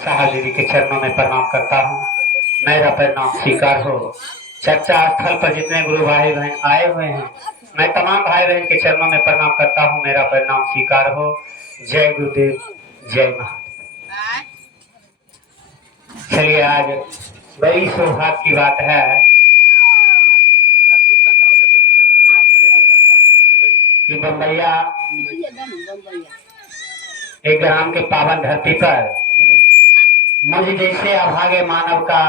साहब दीदी के चरणों में प्रणाम करता हूँ। मेरा प्रणाम स्वीकार हो। चर्चा स्थल पर जितने गुरु भाई बहन आए हुए हैं, मैं तमाम भाई बहन के चरणों में प्रणाम करता हूँ। मेरा प्रणाम स्वीकार हो। जय गुरुदेव, जय महादेव। चलिए, आज बड़ी सौभाग्य की बात है कि बम्बैया एक ग्राम के पावन धरती पर मुझ जैसे अभागे मानव का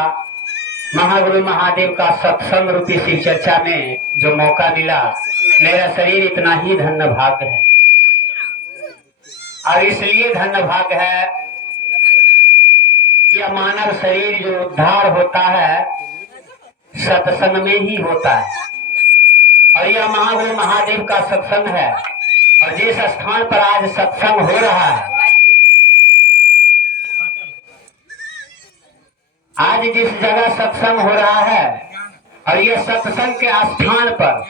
महागुरु महादेव का सत्संग रूपी शिव चर्चा में जो मौका मिला, मेरा शरीर इतना ही धन्य भाग्य है। और इसलिए धन्य भाग्य है, यह मानव शरीर जो उद्धार होता है सत्संग में ही होता है। और यह महागुरु महादेव का सत्संग है। और जिस स्थान पर आज सत्संग हो रहा है, आज जिस जगह सत्संग हो रहा है, और यह सत्संग के स्थान पर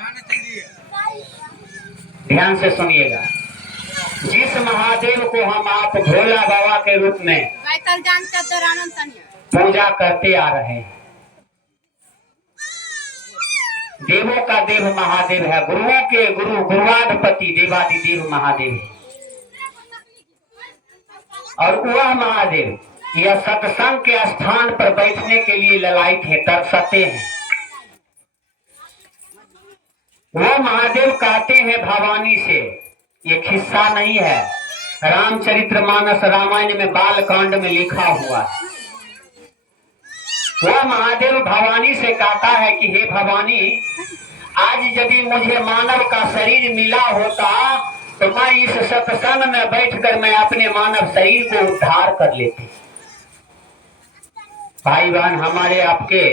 ध्यान से सुनिएगा, जिस महादेव को हम आप भोला बाबा के रूप में पूजा करते आ रहे हैं, देवों का देव महादेव है, गुरुओं के गुरु गुरुवाधिपति देवादिदेव महादेव। और वह महादेव यह सत्संग के स्थान पर बैठने के लिए ललायित है, तरसते हैं। वो महादेव कहते हैं भवानी से, ये किस्सा नहीं है, रामचरितमानस रामायण में बालकांड में लिखा हुआ है। वह महादेव भवानी से कहता है कि हे भवानी, आज यदि मुझे मानव का शरीर मिला होता तो मैं इस सत्संग में बैठकर मैं अपने मानव शरीर को उद्धार कर लेती। भाई बहन, हमारे आपके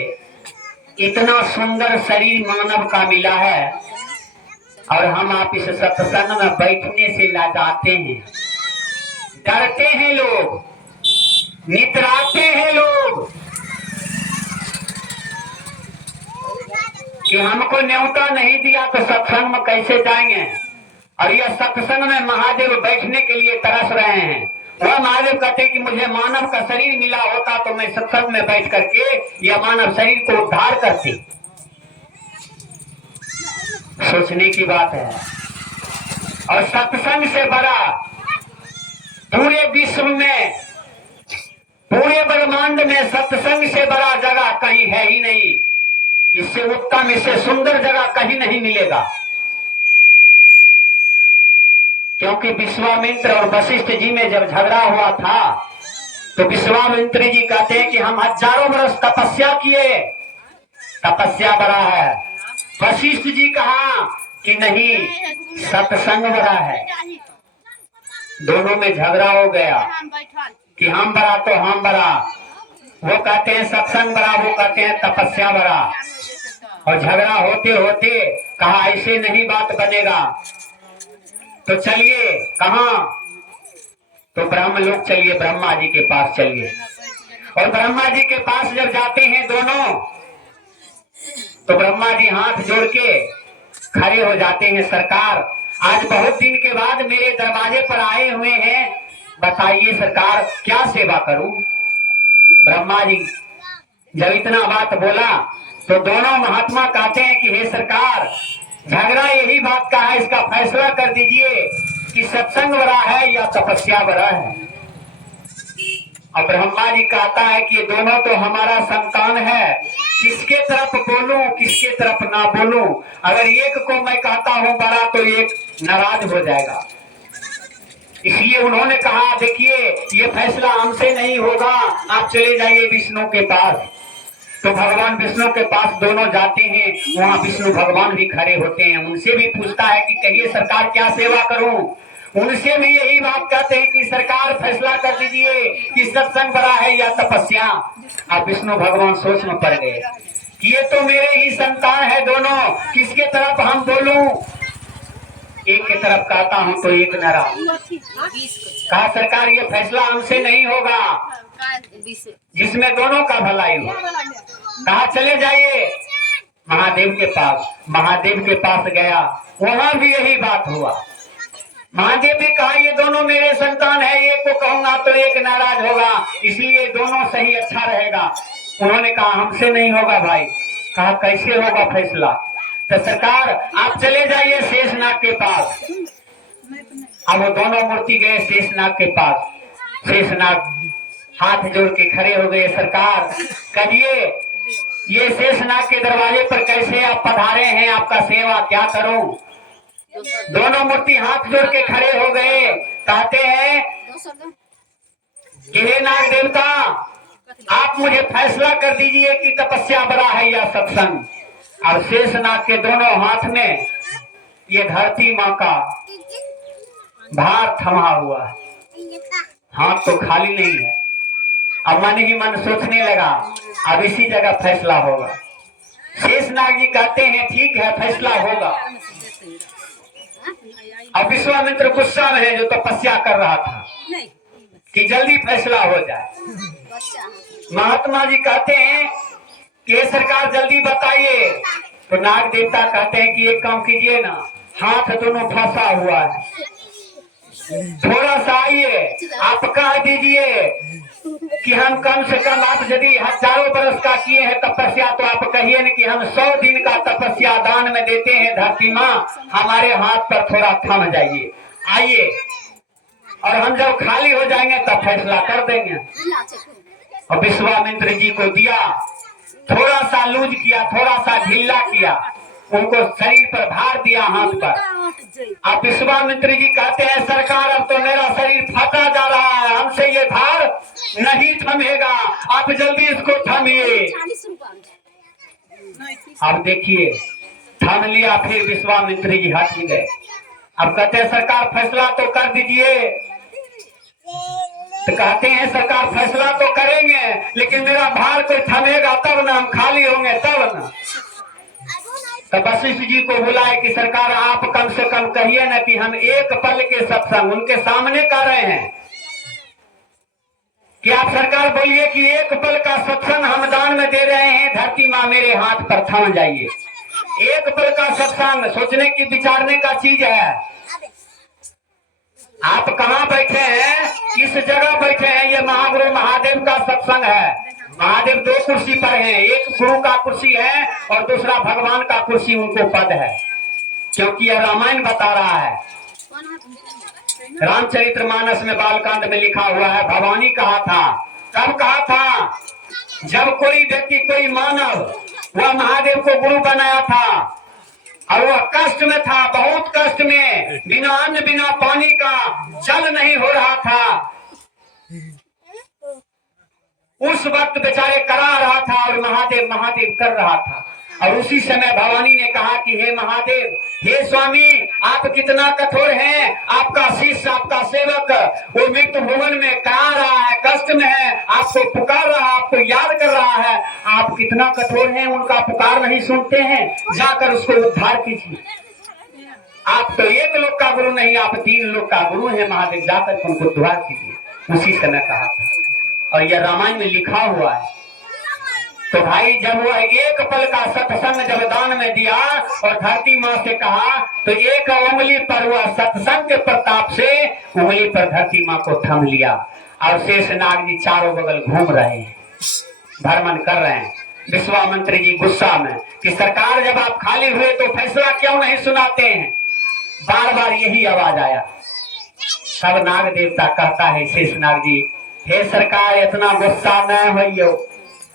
इतना सुंदर शरीर मानव का मिला है और हम आप इस सत्संग में बैठने से लाजाते हैं, डरते हैं लोग, नितराते हैं लोग कि हमको न्योता नहीं दिया तो सत्संग में कैसे जाएंगे। और यह सत्संग में महादेव बैठने के लिए तरस रहे हैं। वह महादेव कहते हैं कि मुझे मानव का शरीर मिला होता तो मैं सत्संग में बैठ करके यह मानव शरीर को उद्धार करती। सोचने की बात है। और सत्संग से बड़ा पूरे विश्व में, पूरे ब्रह्मांड में सत्संग से बड़ा जगह कहीं है ही नहीं। इससे उत्तम, इससे सुंदर जगह कहीं नहीं मिलेगा। क्योंकि विश्वामित्र और वशिष्ठ जी में जब झगड़ा हुआ था तो विश्वामित्र जी कहते हैं कि हम हजारों वर्ष तपस्या किए, तपस्या बड़ा है। वशिष्ठ जी कहा कि नहीं, सत्संग बड़ा है। दोनों में झगड़ा हो गया कि हम बड़ा तो हम बड़ा। वो कहते हैं सत्संग बड़ा, वो कहते हैं तपस्या बड़ा। और झगड़ा होते होते कहा ऐसे नहीं बात बनेगा, तो चलिए कहाँ, तो ब्रह्म लोग चलिए, ब्रह्मा जी के पास चलिए। और ब्रह्मा जी के पास जब जाते हैं दोनों, तो ब्रह्मा जी हाथ जोड़ के खड़े हो जाते हैं, सरकार आज बहुत दिन के बाद मेरे दरवाजे पर आए हुए हैं, बताइए सरकार क्या सेवा करूं। ब्रह्मा जी जब इतना बात बोला तो दोनों महात्मा कहते हैं कि हे सरकार, झगड़ा यही बात का है, इसका फैसला कर दीजिए कि सत्संग बड़ा है या तपस्या बड़ा है। अब ब्रह्मा जी कहता है कि ये दोनों तो हमारा संतान है, किसके तरफ बोलूं किसके तरफ ना बोलूं। अगर एक को मैं कहता हूं बड़ा तो एक नाराज हो जाएगा। इसलिए उन्होंने कहा देखिए ये फैसला हमसे नहीं होगा, आप चले जाइए विष्णु के पास। तो भगवान विष्णु के पास दोनों जाते हैं, वहाँ विष्णु भगवान भी खड़े होते हैं। उनसे भी पूछता है कि कहिए सरकार क्या सेवा करूं। उनसे भी यही बात कहते हैं कि सरकार फैसला कर दीजिए कि सत्संग बड़ा है या तपस्या। अब विष्णु भगवान सोच में पड़ गए कि ये तो मेरे ही संतान है दोनों, किसके तरफ हम बोलूं। एक की तरफ कहता हूं तो एक नाराज। कहा सरकार ये फैसला हमसे नहीं होगा जिसमें दोनों का भलाई हो। कहा चले जाइए महादेव के पास। महादेव के पास गया, वहां भी यही बात हुआ। महादेव ने कहा ये दोनों मेरे संतान है, एक को कहूंगा तो एक नाराज होगा, इसलिए दोनों सही अच्छा रहेगा। उन्होंने कहा हमसे नहीं होगा भाई। कहा कैसे होगा फैसला? तो सरकार आप चले जाइए शेषनाग के पास। अब वो दोनों मूर्ति गए शेषनाग के पास। शेषनाग हाथ जोड़ के खड़े हो गए, सरकार कहिए ये शेषनाग के दरवाजे पर कैसे आप पधारे हैं, आपका सेवा क्या करूं? दोनों मूर्ति हाथ जोड़ के खड़े हो गए, कहते हैं कि हे नाग देवता, आप मुझे फैसला कर दीजिए कि तपस्या बड़ा है या सत्संग। और शेषनाग के दोनों हाथ में ये धरती माँ का भार थमा हुआ है, हाथ तो खाली नहीं है। अब मन ही मन सोचने लगा अब इसी जगह फैसला होगा। शेषनाग जी कहते हैं ठीक है फैसला होगा। अब विश्वामित्र गुस्सा में है जो तपस्या कर रहा था कि जल्दी फैसला हो जाए। महात्मा जी कहते हैं कि सरकार जल्दी बताइए। तो नाग देवता कहते हैं कि एक काम कीजिए ना, हाथ दोनों फंसा हुआ है, थोड़ा सा आइए, आप कह दीजिए कि हम कम से कम, आप यदि हजारों बरस का किए हैं तपस्या तो आप कहिए न कि हम 100 दिन का तपस्या दान में देते हैं, धरती माँ हमारे हाथ पर थोड़ा थम जाइए, आइए, और हम जब खाली हो जाएंगे तब फैसला कर देंगे। और विश्वामित्र जी को दिया, थोड़ा सा लूज किया, थोड़ा सा ढीला किया, उनको शरीर पर भार दिया हाथ पर। अब विश्वामित्र जी कहते हैं सरकार अब तो मेरा शरीर फटा जा रहा है, हमसे ये भार नहीं थमेगा, आप जल्दी इसको थमिए। अब देखिए थम लिया, फिर विश्वामित्र जी हट गए। अब कहते हैं सरकार फैसला तो कर दीजिए। तो कहते हैं सरकार फैसला तो करेंगे लेकिन मेरा भार कोई थमेगा तब ना, हम खाली होंगे तब ना। तो वशिष्ठ जी को बुलाए कि सरकार आप कम से कम कहिए ना कि हम एक पल के सत्संग उनके सामने कर रहे हैं कि आप सरकार बोलिए कि एक पल का सत्संग हम दान में दे रहे हैं, धरती माँ मेरे हाथ पर थम जाइए। एक पल का सत्संग सोचने की विचारने का चीज है। आप कहाँ बैठे हैं, किस जगह बैठे हैं, ये महागुरु महादेव का सत्संग है। महादेव 2 कुर्सी पर हैं, एक गुरु का कुर्सी है और दूसरा भगवान का कुर्सी उनको पद है, क्योंकि यह रामायण बता रहा है। रामचरितमानस में बालकांड में लिखा हुआ है, भवानी कहा था, कब कहा था, जब कोई व्यक्ति कोई मानव वह महादेव को गुरु बनाया था और वह कष्ट में था, बहुत कष्ट में, बिना अन्न बिना पानी का जल नहीं हो रहा था, उस वक्त बेचारे करा रहा था और महादेव महादेव कर रहा था। और उसी समय भवानी ने कहा कि हे महादेव, हे स्वामी, आप कितना कठोर हैं, आपका शिष्य आपका सेवक वो मृत्यु भवन में करा रहा है, कष्ट में है, आपको पुकार रहा है, आपको याद कर रहा है, आप कितना कठोर हैं, उनका पुकार नहीं सुनते हैं, जाकर उसको उद्धार कीजिए। आप तो एक लोग का गुरु नहीं, आप 3 लोग का गुरु है महादेव, जाकर उनको उद्धार कीजिए। उसी समय कहा था और यह रामायण में लिखा हुआ है। तो भाई जब वह एक पल का सत्संग जब दान में दिया और धरती माँ से कहा तो एक उंगली पर वह सत्संग के प्रताप से उंगली पर धरती माँ को थम लिया। और शेषनाग जी चारों बगल घूम रहे हैं, भ्रमण कर रहे हैं। विश्वामित्र जी गुस्सा में कि सरकार जब आप खाली हुए तो फैसला क्यों नहीं सुनाते हैं, बार बार यही आवाज आया। तब नाग देवता कहता है शेषनाग जी, हे सरकार इतना गुस्सा न होइयो,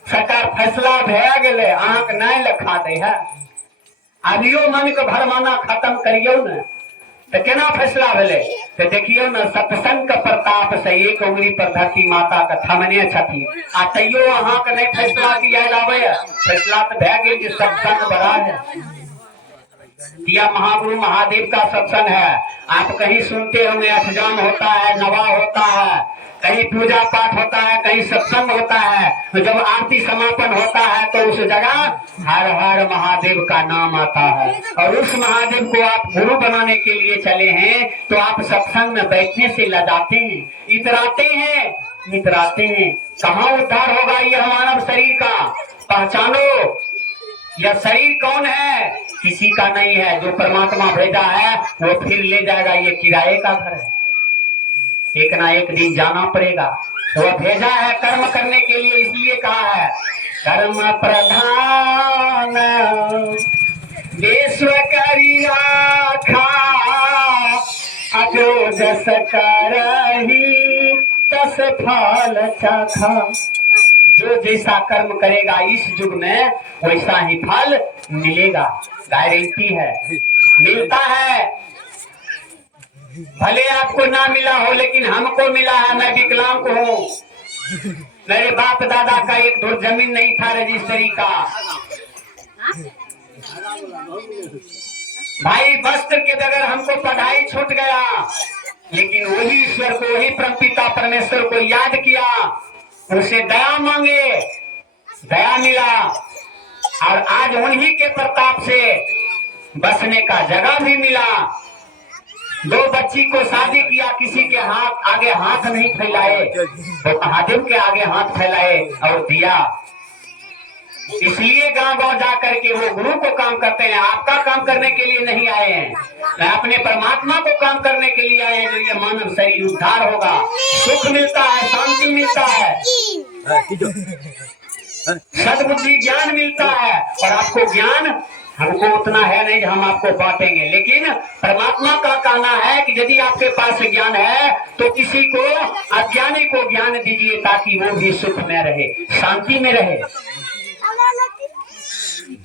सरकार फैसला भै गेले, आंख नहीं लखा दे है, अभियो मन के भरमाना खत्म करियो न, तो केना फैसला भेले? तो देखियो न सत्संग के प्रताप से एक उंगली पर धरती माता के थमने छथिन, आ तैयो अहाँ के नहीं फैसला किया जावे, फैसला तो भै गेल कि सत्संग बड़ा है। यह महागुरु महादेव का सत्संग है। आप कहीं सुनते होंगे अष्टजाम होता है, नवा होता है, कहीं पूजा पाठ होता है, कहीं सत्संग होता है, तो जब आरती समापन होता है तो उस जगह हर हर महादेव का नाम आता है। और उस महादेव को आप गुरु बनाने के लिए चले हैं तो आप सत्संग में बैठने से लजाते हैं, इतराते हैं। कहाँ उद्धार होगा यह मानव शरीर का? पहचानो यह शरीर कौन है? किसी का नहीं है। जो परमात्मा भेजा है वो फिर ले जाएगा। ये किराए का घर है, एक ना एक दिन जाना पड़ेगा। तो वह भेजा है कर्म करने के लिए, इसलिए कहा है कर्म प्रधान विश्व करी राखा, अजो जस करही तस फल चाखा। जो जैसा कर्म करेगा इस युग में वैसा ही फल मिलेगा, गारंटी है, मिलता है। भले आपको ना मिला हो लेकिन हमको मिला है। मैं विकलांग हूँ, मेरे बाप दादा का एक दो जमीन नहीं था रजिस्ट्री का। भाई वस्त्र के बगैर हमको पढ़ाई छूट गया, लेकिन वही ईश्वर को, वही परमपिता परमेश्वर को याद किया, उनसे दया मांगे, दया मिला। और आज उन्हीं के प्रताप से बसने का जगह भी मिला। दो बच्ची को शादी किया, किसी के हाथ आगे हाथ नहीं फैलाए, तो महादेव के आगे हाथ फैलाए और दिया। इसलिए गांव गांव जाकर के वो गुरु को काम करते हैं। आपका काम करने के लिए नहीं आए हैं, मैं अपने परमात्मा को काम करने के लिए आए हैं। जो ये मानव शरीर उद्धार होगा, सुख मिलता है, शांति मिलता है, सद्बुद्धि ज्ञान मिलता है। और आपको ज्ञान हमको उतना है नहीं, हम आपको बांटेंगे, लेकिन परमात्मा का कहना है कि यदि आपके पास ज्ञान है तो किसी को, अज्ञानी को ज्ञान दीजिए, ताकि वो भी सुख में रहे, शांति में रहे।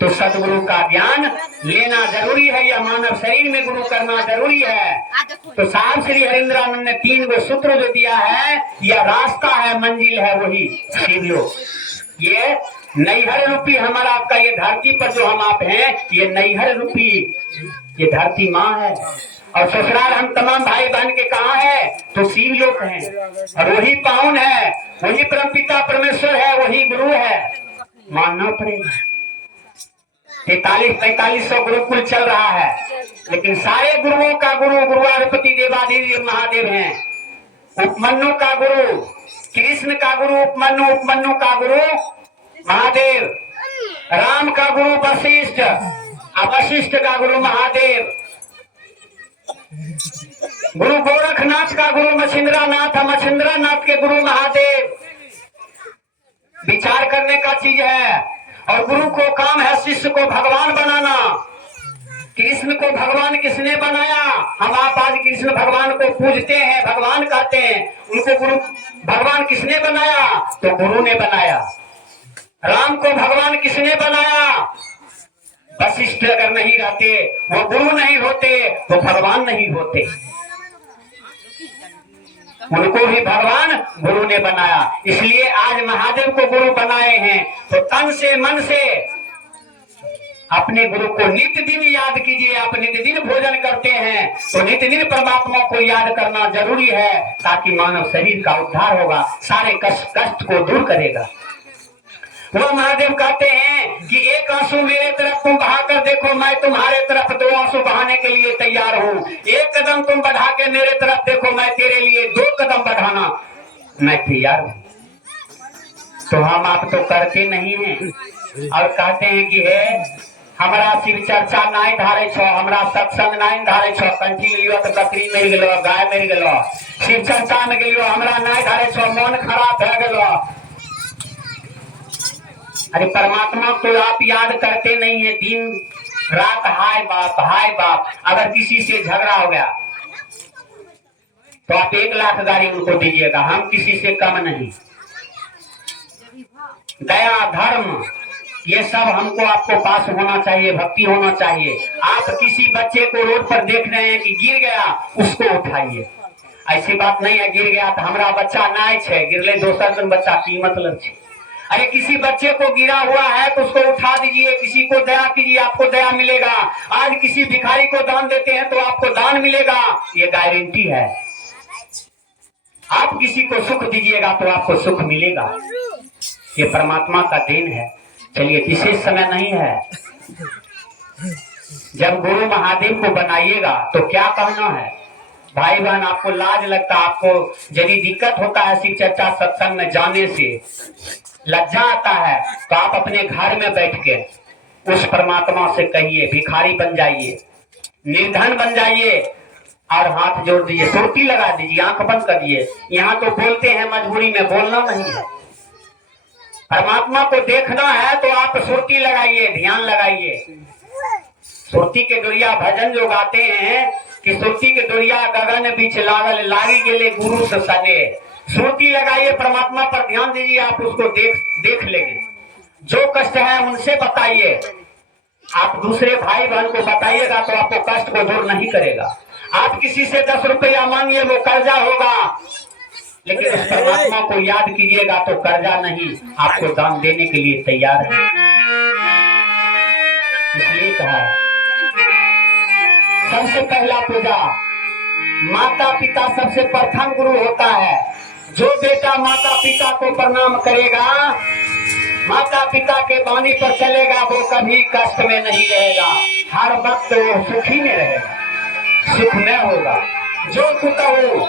तो सदगुरु का ज्ञान लेना जरूरी है, या मानव शरीर में गुरु करना जरूरी है। तो साहब श्री हरिंद्रानंद ने 3 गो सूत्र जो दिया है, यह रास्ता है, मंजिल है, वही शिवलोक। ये नैहर रूपी हमारा आपका ये धरती पर जो हम आप हैं, ये नैहर रूपी ये धरती माँ है। और ससुराल हम तमाम भाई बहन के कहाँ है? तो शिवलोक है, और वही पावन है, वही परमपिता परमेश्वर है, वही गुरु है, मानना पड़ेगा। 4300-4500 गुरुकुल चल रहा है, लेकिन सारे गुरुओं का गुरु गुरुवारपति देवाधिदेव महादेव हैं। उपमन्यु का गुरु कृष्ण का गुरु उपमन्यु, उपमन्यु का गुरु महादेव, राम का गुरु वशिष्ठ, वशिष्ठ का गुरु महादेव, गुरु गोरखनाथ का गुरु मछिंद्रानाथ, मछिंद्रानाथ के गुरु महादेव। विचार करने का चीज है। और गुरु को काम है शिष्य को भगवान बनाना। कृष्ण को भगवान किसने बनाया? हम आप आज कृष्ण भगवान को पूजते हैं, भगवान कहते हैं, उनको गुरु भगवान किसने बनाया? तो गुरु ने बनाया। राम को भगवान किसने बनाया? वशिष्ठ अगर नहीं रहते, वो गुरु नहीं होते, तो भगवान नहीं होते। उनको भी भगवान गुरु ने बनाया, इसलिए आज महादेव को गुरु बनाए हैं। तो तन से मन से अपने गुरु को नित्य दिन याद कीजिए। आप नित्य दिन भोजन करते हैं तो नित्य दिन परमात्मा को याद करना जरूरी है, ताकि मानव शरीर का उद्धार होगा, सारे कष्ट को दूर करेगा। वो महादेव कहते हैं कि एक आंसू मेरे तरफ तुम बहाकर देखो, मैं तुम्हारे तरफ 2 आंसू बहाने के लिए तैयार हूँ। एक कदम तुम बढ़ा के मेरे तरफ देखो, मैं तेरे लिए 2 कदम बढ़ाना मैं तैयार हूँ। तो हम आप तो करते नहीं हैं, और कहते हैं कि है हमारा शिव चर्चा नहीं धारे छो, हमारा सत्संग नहीं धारे छो, कंठी लियो तो बकरी मेरी गलो, गाय मेरी गलो, शिव चर्चा में गलियो हमारा नहीं धारे छो, मन खराब है गलो। अरे परमात्मा को आप याद करते नहीं है, दिन रात हाय बाप हाय बाप। अगर किसी से झगड़ा हो गया तो आप 1 लाख गाड़ी उनको दीजिएगा, हम किसी से कम नहीं। दया धर्म ये सब हमको आपको पास होना चाहिए, भक्ति होना चाहिए। आप किसी बच्चे को रोड पर देख रहे हैं कि गिर गया, उसको उठाइए। ऐसी बात नहीं है गिर गया तो हमारा बच्चा नाय छे, गिरले दोसर दिन बच्चा की मतलब छे। अरे किसी बच्चे को गिरा हुआ है तो उसको उठा दीजिए, किसी को दया कीजिए, आपको दया मिलेगा। आज किसी भिखारी को दान देते हैं तो आपको दान मिलेगा, ये गारंटी है। आप किसी को सुख दीजिएगा तो आपको सुख मिलेगा, ये परमात्मा का देन है। चलिए विशेष समय नहीं है, जब गुरु महादेव को बनाइएगा तो क्या कहना है भाई बहन? आपको लाज लगता, आपको यदि दिक्कत होता है शिव चर्चा सत्संग में जाने से, लज्जा आता है, तो आप अपने घर में बैठ के उस परमात्मा से कहिए भिखारी बन जाइए, निर्धन बन जाइए और हाथ जोड़ दीजिए, सुरती लगा दीजिए, आंख बंद करिए। यहाँ तो बोलते हैं मजबूरी में, बोलना नहीं है। परमात्मा को देखना है तो आप सुरती लगाइए, ध्यान लगाइए। सुरती के डोरिया भजन जो गाते हैं कि सुरती के डोरिया गगन बीच लागल लागी गेले गुरु से सने। सुरती लगाइए, परमात्मा पर ध्यान दीजिए, आप उसको देख लेंगे। जो कष्ट है उनसे बताइए। आप दूसरे भाई बहन को बताइएगा तो आपको कष्ट को दूर नहीं करेगा। आप किसी से 10 रुपया मांगिए, वो कर्जा होगा, लेकिन उस परमात्मा को याद कीजिएगा तो कर्जा नहीं, आपको दान देने के लिए तैयार है। इसलिए कहा सबसे पहला पूजा माता पिता सबसे प्रथम गुरु होता है। जो बेटा माता पिता को प्रणाम करेगा, माता पिता के वाणी पर चलेगा, वो कभी कष्ट में नहीं रहेगा, हर वक्त वो सुखी में रहेगा, सुख में होगा। जो पुतहु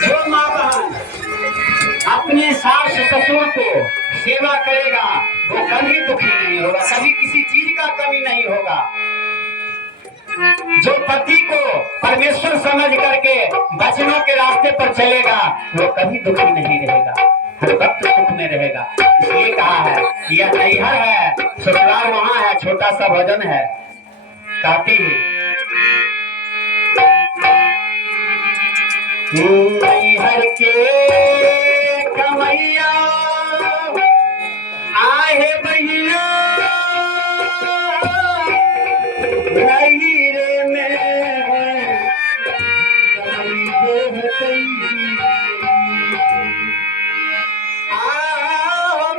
जो माँ बहन अपने सास ससुर को सेवा करेगा, वो कभी दुखी नहीं होगा, कभी किसी चीज का कमी नहीं होगा। जो पति को परमेश्वर समझ करके वचनों के रास्ते पर चलेगा, वो कभी दुखी नहीं रहेगा, हर वक्त सुख में रहेगा। इसलिए कहा है यह नैहर है, ससुराल वहां है। छोटा सा भजन है, कहती है नैहर के कमैया आहे भैया, नैहरे में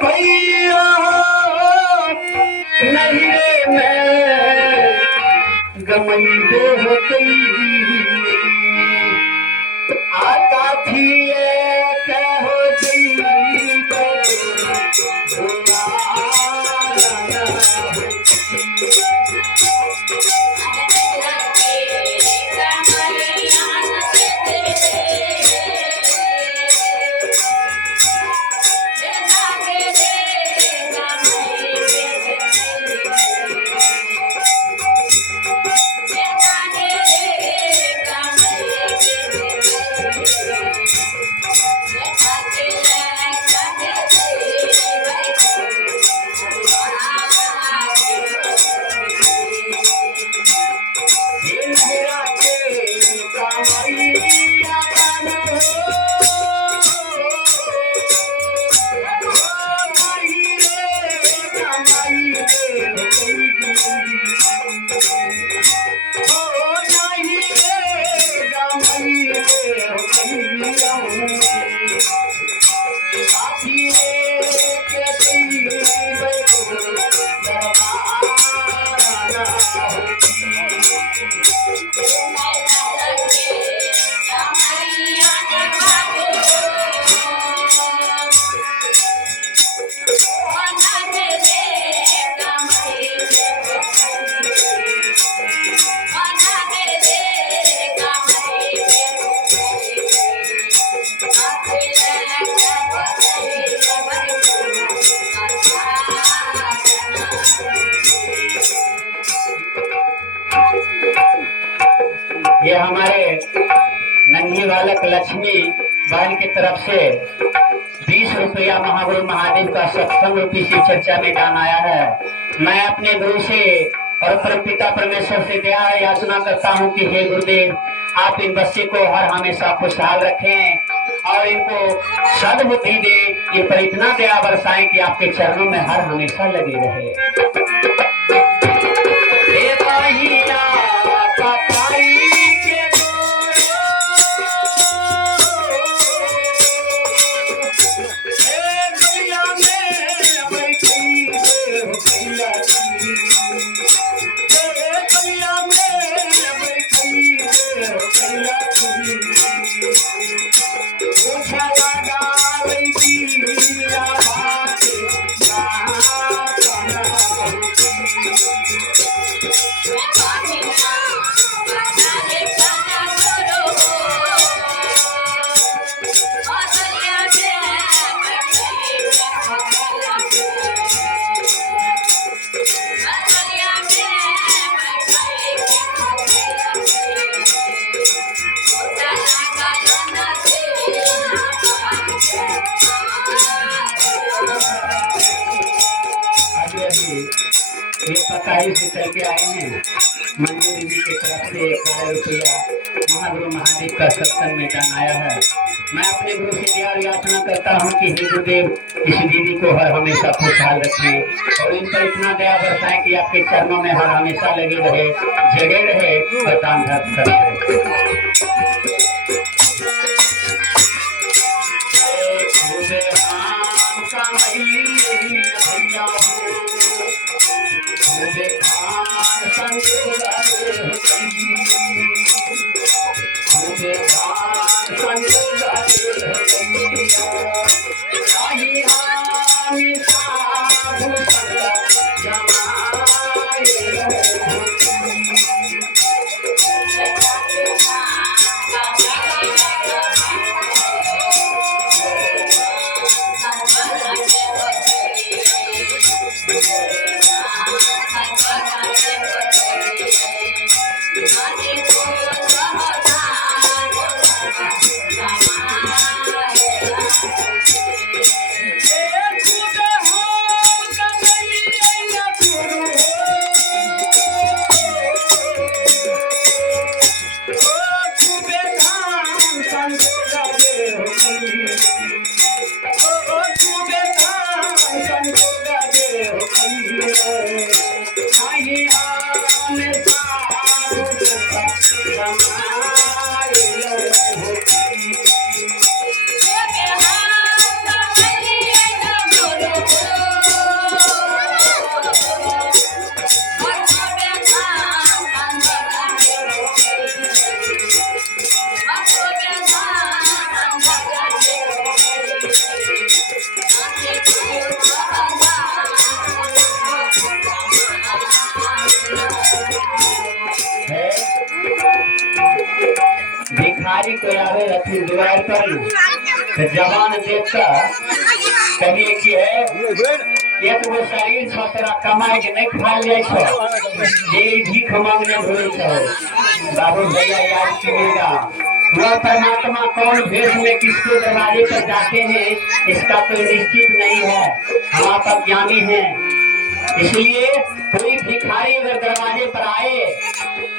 भैया, नैहरे में गमैबे होतई। आका थिए कहो ये हमारे नन्ही बालक लक्ष्मी बहन की तरफ से 20 रुपया महागुरु महादेव का सत्संग रूपी शिव चर्चा में दान आया है। मैं अपने गुरु से और परमपिता परमेश्वर से दया याचना करता हूँ कि हे गुरुदेव, आप इन बच्चे को हर हमेशा खुशहाल रखें और इनको सद्बुद्धि दें। ये पर इतना दया बरसाएं कि आपके चरणों में हर हमेशा लगे रहे। बेगूसराय से चल के आए हैं। मंजू दीदी की तरफ से 11 रुपया महागुरु महादेव का सत्संग में दान आया है। मैं अपने गुरु से याचना करता हूँ कि हे गुरुदेव इस दीदी को हर हमेशा खुशहाल रखें और इन पर इतना दया बरसाएं कि आपके चरणों में हर हमेशा लगे रहे, जड़े रहे और दान धर्म करते रहे। भिखारी को आवे रखी द्वार पर तो जवान देखकर कहिए कि है ये तो वो शरीर छ तोरा कमाए के नहीं खा ले छो ये भीख मांगने भूल छो। बाबू भैया याद कीजिएगा वह परमात्मा कौन भेष में किसके दरवाजे पर जाते हैं इसका कोई निश्चित नहीं है। हम आप ज्ञानी हैं, इसलिए कोई भिखारी अगर दरवाजे पर आए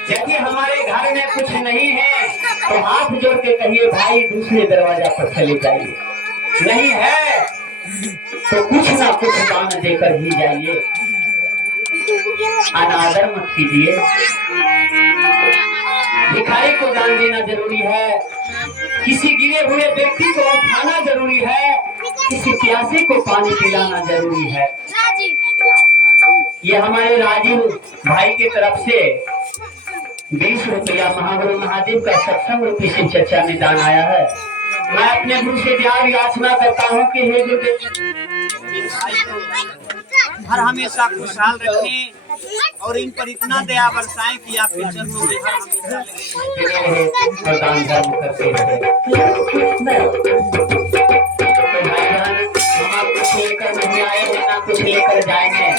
यदि हमारे घर में कुछ नहीं है तो हाथ जोड़ के कहिए भाई दूसरे दरवाजा पर चले जाइए, नहीं है तो कुछ ना कुछ दान देकर ही जाइए। अनादर मत कीजिए। भिखारी को दान देना जरूरी है, किसी गिरे हुए व्यक्ति को उठाना जरूरी है, किसी प्यासे को पानी पिलाना जरूरी है। ये हमारे राजीव भाई की तरफ से 20 रुपया महागुरु महादेव का सत्संग रूपी से चर्चा में दान आया है। मैं अपने गुरु से याचना करता हूँ कि हे गुरुदेव हर हमेशा खुशहाल रखें और इन पर इतना दया बरसाएं कि आपके चरणों में हर हमेशा दान धर्म करते रहे। हम कुछ लेकर नहीं आए हैं ना कुछ लेकर जाएंगे।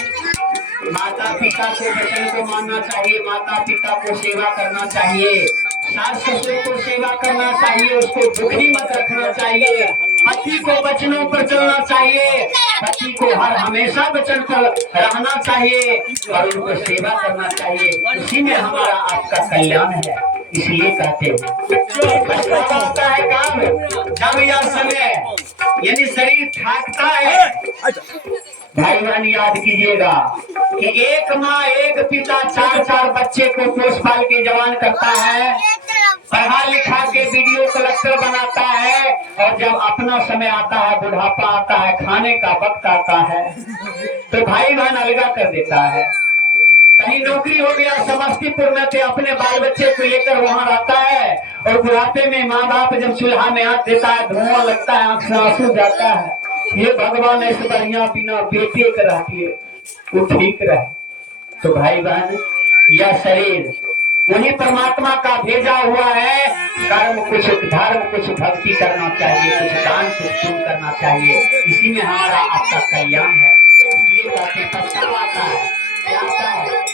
माता पिता को वचन को मानना चाहिए, माता पिता को सेवा करना चाहिए, सास ससुर को सेवा करना चाहिए, उसको दुखी मत रखना चाहिए, पति को वचनों पर चलना चाहिए, पति को हर हमेशा वचन पर रहना चाहिए और उनको सेवा करना चाहिए। इसी में हमारा आपका कल्याण है। इसलिए कहते हैं होता है काम जब यह समय यानी शरीर थाकता है। भाई बहन याद कीजिएगा कि एक माँ एक पिता 4-4 बच्चे को पोस पाल के जवान करता है, पढ़ा लिखा के वीडियो कलेक्टर बनाता है और जब अपना समय आता है, बुढ़ापा आता है, खाने का वक्त आता है तो भाई बहन अलगा कर देता है। कहीं नौकरी हो गया समस्तीपुर में तो अपने बाल बच्चे को लेकर वहां रहता है और बुढ़ापे में माँ बाप जब चूल्हा में हाथ देता है धुआं लगता है, आंख से आंसू जाता है। ये भगवान ऐसे बढ़िया बिना बेटे के रहती है वो ठीक रहे। तो भाई बहन यह शरीर वही परमात्मा का भेजा हुआ है। कर्म कुछ धर्म कुछ भक्ति करना चाहिए, कुछ दान कुछ पुण्य करना चाहिए। इसी में हमारा आपका कल्याण है। इसलिए कहते हैं पछतावा आता है, क्या आता है?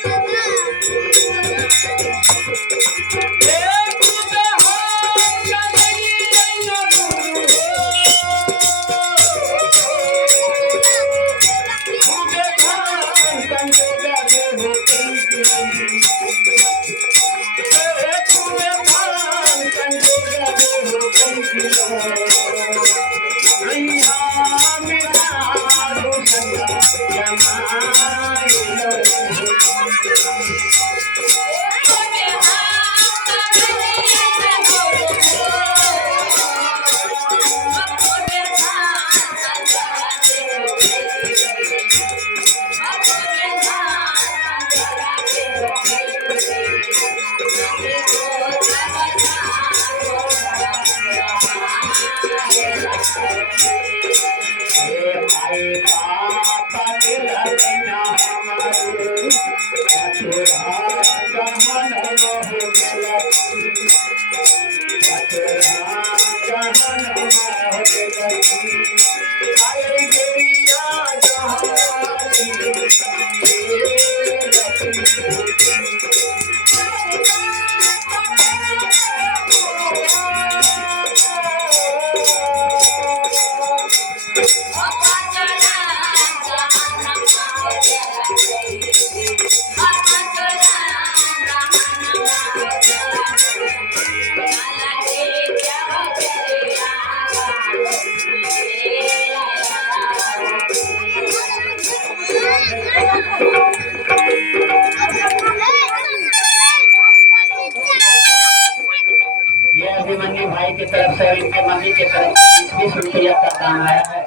ये अभिमन्यु भाई की तरफ से और इनके मम्मी की तरफ से 20 रुपया का दान आया है।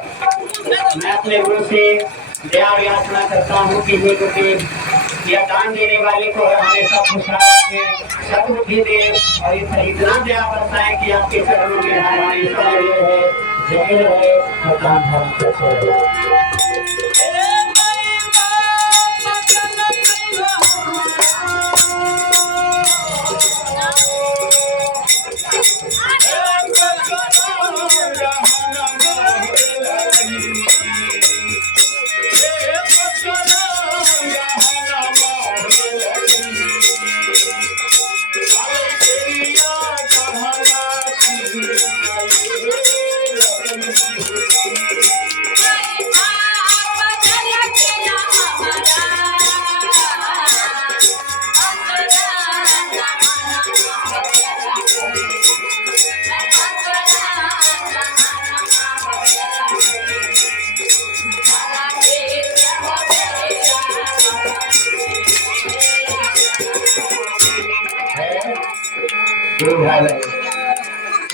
मैं अपने गुरु से दया याचना करता हूँ कि हे गुरुदेव यह दान देने वाले को हमेशा खुशहाल रखें, सद्बुद्धि दे और इतना दया बरसाएं कि आपके चरणों में हमेशा लगे रहे, जय रहे और दान धर्म करते रहे।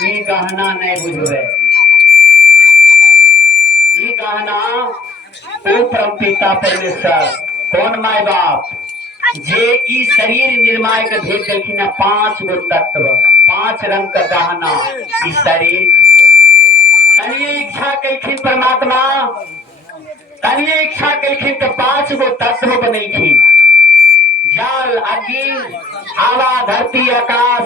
ई कहना नहीं बुझबे, ई कहना ओ परम पिता परमेश्वर कौन माय बाप जे ई शरीर निर्माण के भेज देलखिन 5 गो तत्व 5 रंग का गहना ई शरीर तनिए इच्छा कलखिन परमात्मा तनिए इच्छा कलखिन तो 5 गो तत्व बनेलखिन जल अग्नि हवा धरती आकाश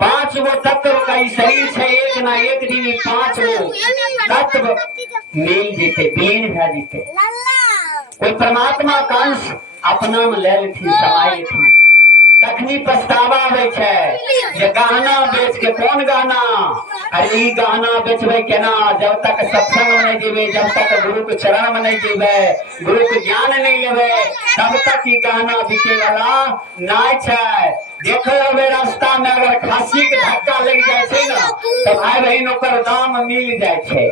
5 गो तत्व का ई शरीर है। एक ना एक दिन 5 गो तत्व मिल जेते बीन भे जेते कोई परमात्मा का अंश अपना में ले लेथिन समाय लेथिन तखनी पछतावा आवे छे जे गहना बेच के कौन गहना अरे ई गहना बेचबे केना जब तक सत्संग में नहीं जेबे जब तक गुरु के चरण में नहीं जेबे गुरु के ज्ञान नहीं लेबे तब तक ई गहना बिके वाला नहीं छे। देखो अबे रास्ता में अगर खांसी के धक्का लग जाए छे ना तो भाई बहन ओकर दाम मिल जाए छे,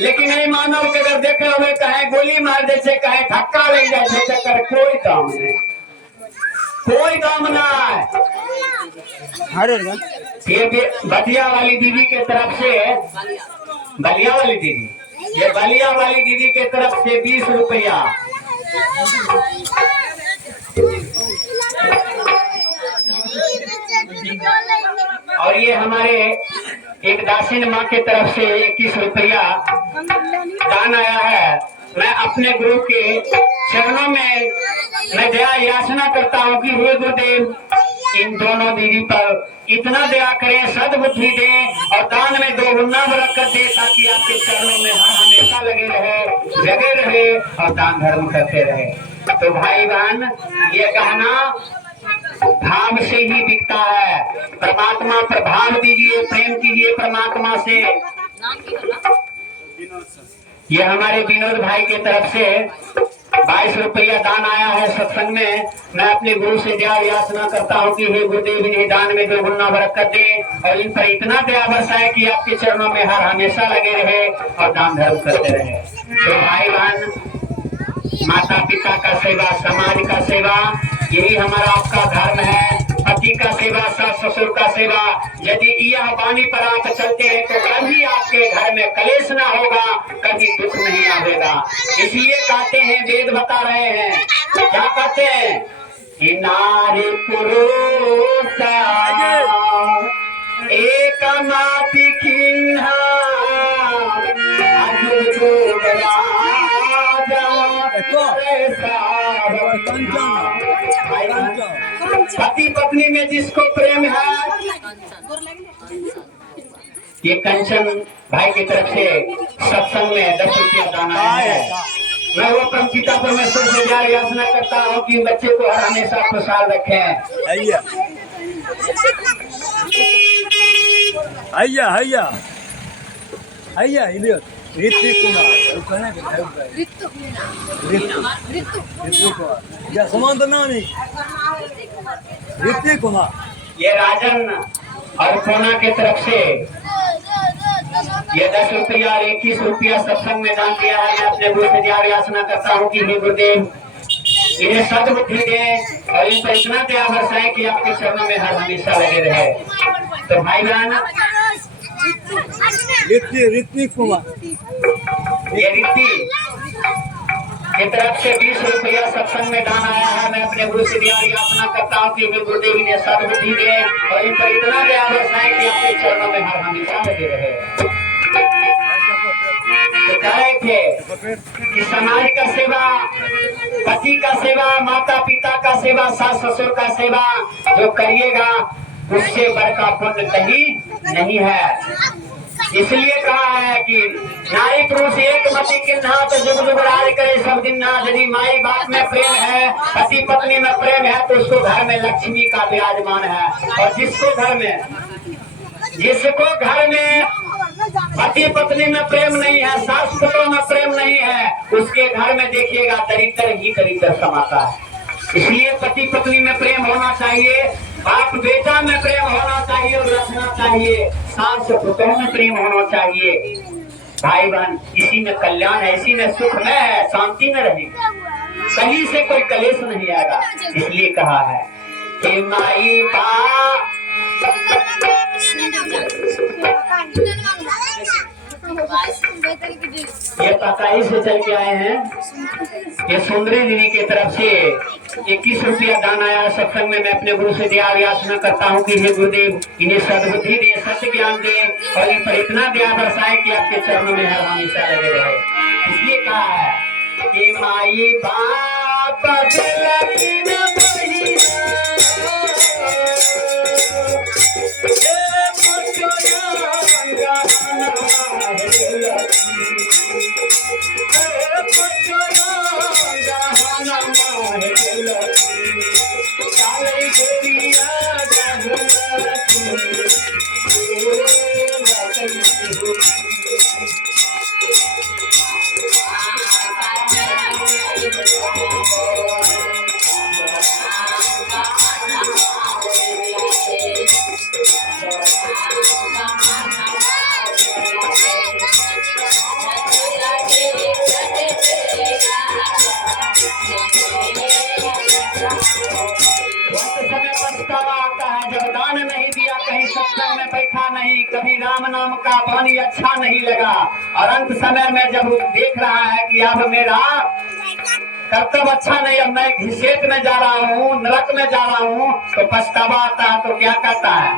लेकिन नहीं मानव के अगर देखे अबे कहे गोली मार दे छे कहे धक्का लग जाए छे तकर कोई दाम नहीं कोई दाम नहीं। ये बलिया वाली दीदी के तरफ से बलिया वाली दीदी ये बलिया वाली दीदी के तरफ से 20 रुपया और ये हमारे एक दासिन माँ के तरफ से 21 रुपया दान आया है। मैं अपने गुरु के चरणों में मैं दया याचना करता हूँ कि हे गुरुदेव इन दोनों दीदी पर इतना दया करें सद्बुद्धि दें और दान में 2 गुना बरकत दे ताकि आपके चरणों में हमेशा लगे रहे और दान धर्म करते रहे। तो भाई बहन ये कहना भाव से ही बिकता है। परमात्मा पर भाव दीजिए प्रेम कीजिए परमात्मा से। ये हमारे विनोद भाई के तरफ से 22 रुपया दान आया है सत्संग में। मैं अपने गुरु से दया याचना करता हूँ कि हे गुरुदेव इन्हें दान में 2 गुना बरकत दे और इन पर इतना दया बरसाए कि आपके चरणों में हर हमेशा लगे रहे और दान धर्म करते रहे। तो भाई बहन माता पिता का सेवा समाज का सेवा यही हमारा आपका धर्म है। पति का सेवा सास ससुर का सेवा यदि यह वाणी पर आप चलते हैं तो कभी आपके घर में कलेश ना होगा कभी दुख नहीं आवेगा। इसलिए कहते हैं वेद बता रहे हैं क्या कहते हैं कि नारी पुरुष एक माति खिन्हा पति पत्नी में जिसको प्रेम है ये कंचन भाई की तरफ से सत्संग में 10 रुपया दाना है। मैं वो परमपिता परमेश्वर से यार याचना करता हूँ कि बच्चे को हर हमेशा खुशहाल रखें। हैया हैया हैया हैया इलियट ऋतिक कुमार ऋतु कुमार या समान तो नाम नहीं ऋतिक कुमार। ये राजन और कोना की तरफ से ये 10 रुपया और 21 रुपया सत्संग में दान दिया है। मैं अपने गुरु से याचना करता हूँ कि हे गुरुदेव इन्हें सद्बुद्धि दे और इन पर इतना दया बरसाए कि आपके चरणों में हर हमेशा लगे रहे। तो भाई बहन ऋतिक कुमार ये ऋति की तरफ से 20 रुपया सत्संग में दान आया है। मैं अपने गुरु से याचना करता हूँ कि गुरुदेव इन्हें सद्बुद्धि दे और इन पर इतना दया बरसाए कि आपके चरणों में हर हमेशा लगे रहे। तो कह रहे थे कि समाज का सेवा, पति का सेवा, माता पिता का सेवा, सास ससुर का सेवा जो करिएगा उससे बड़का पुण्य कहीं नहीं है। इसलिए कहा है कि नारी पुरुष एक मति किन्हा तो जुग जुग राज करे सब दिन ना। यदि माई बाप में प्रेम है, पति पत्नी में प्रेम है तो उसको घर में लक्ष्मी का विराजमान है। और जिसको घर में पति पत्नी में प्रेम नहीं है, सास ससुर में प्रेम नहीं है, उसके घर में देखिएगा दरिद्र ही दरिद्र समाता है। इसलिए पति पत्नी में प्रेम होना चाहिए, बाप बेटा में प्रेम होना चाहिए और रखना चाहिए, सास पुतों में प्रेम होना चाहिए। भाई बहन इसी में कल्याण है, इसी में सुख में है, शांति में रहे, कहीं से कोई कलेश नहीं आएगा। इसलिए कहा है कि माई बाप ये पताई से चल के आए हैं। ये सुंदरी दीदी की तरफ से 21 रुपया दान आया सत्संग में। मैं अपने गुरु से दया याचना करता हूँ कि हे गुरुदेव इन्हें सद्बुद्धि दे, सत्य ज्ञान दे और इन पर इतना दया बरसाए कि आपके चरणों में हर हमेशा लगे रहे। इसलिए कहा है कि माई बाप सत्संग में बैठा नहीं, कभी राम नाम का वाणी अच्छा नहीं लगा और अंत समय में जब देख रहा है कि अब मेरा कर्तव्य अच्छा नहीं, अब मैं घिसेट में जा रहा हूँ, नरक में जा रहा हूँ, तो पछतावा आता है। तो क्या कहता है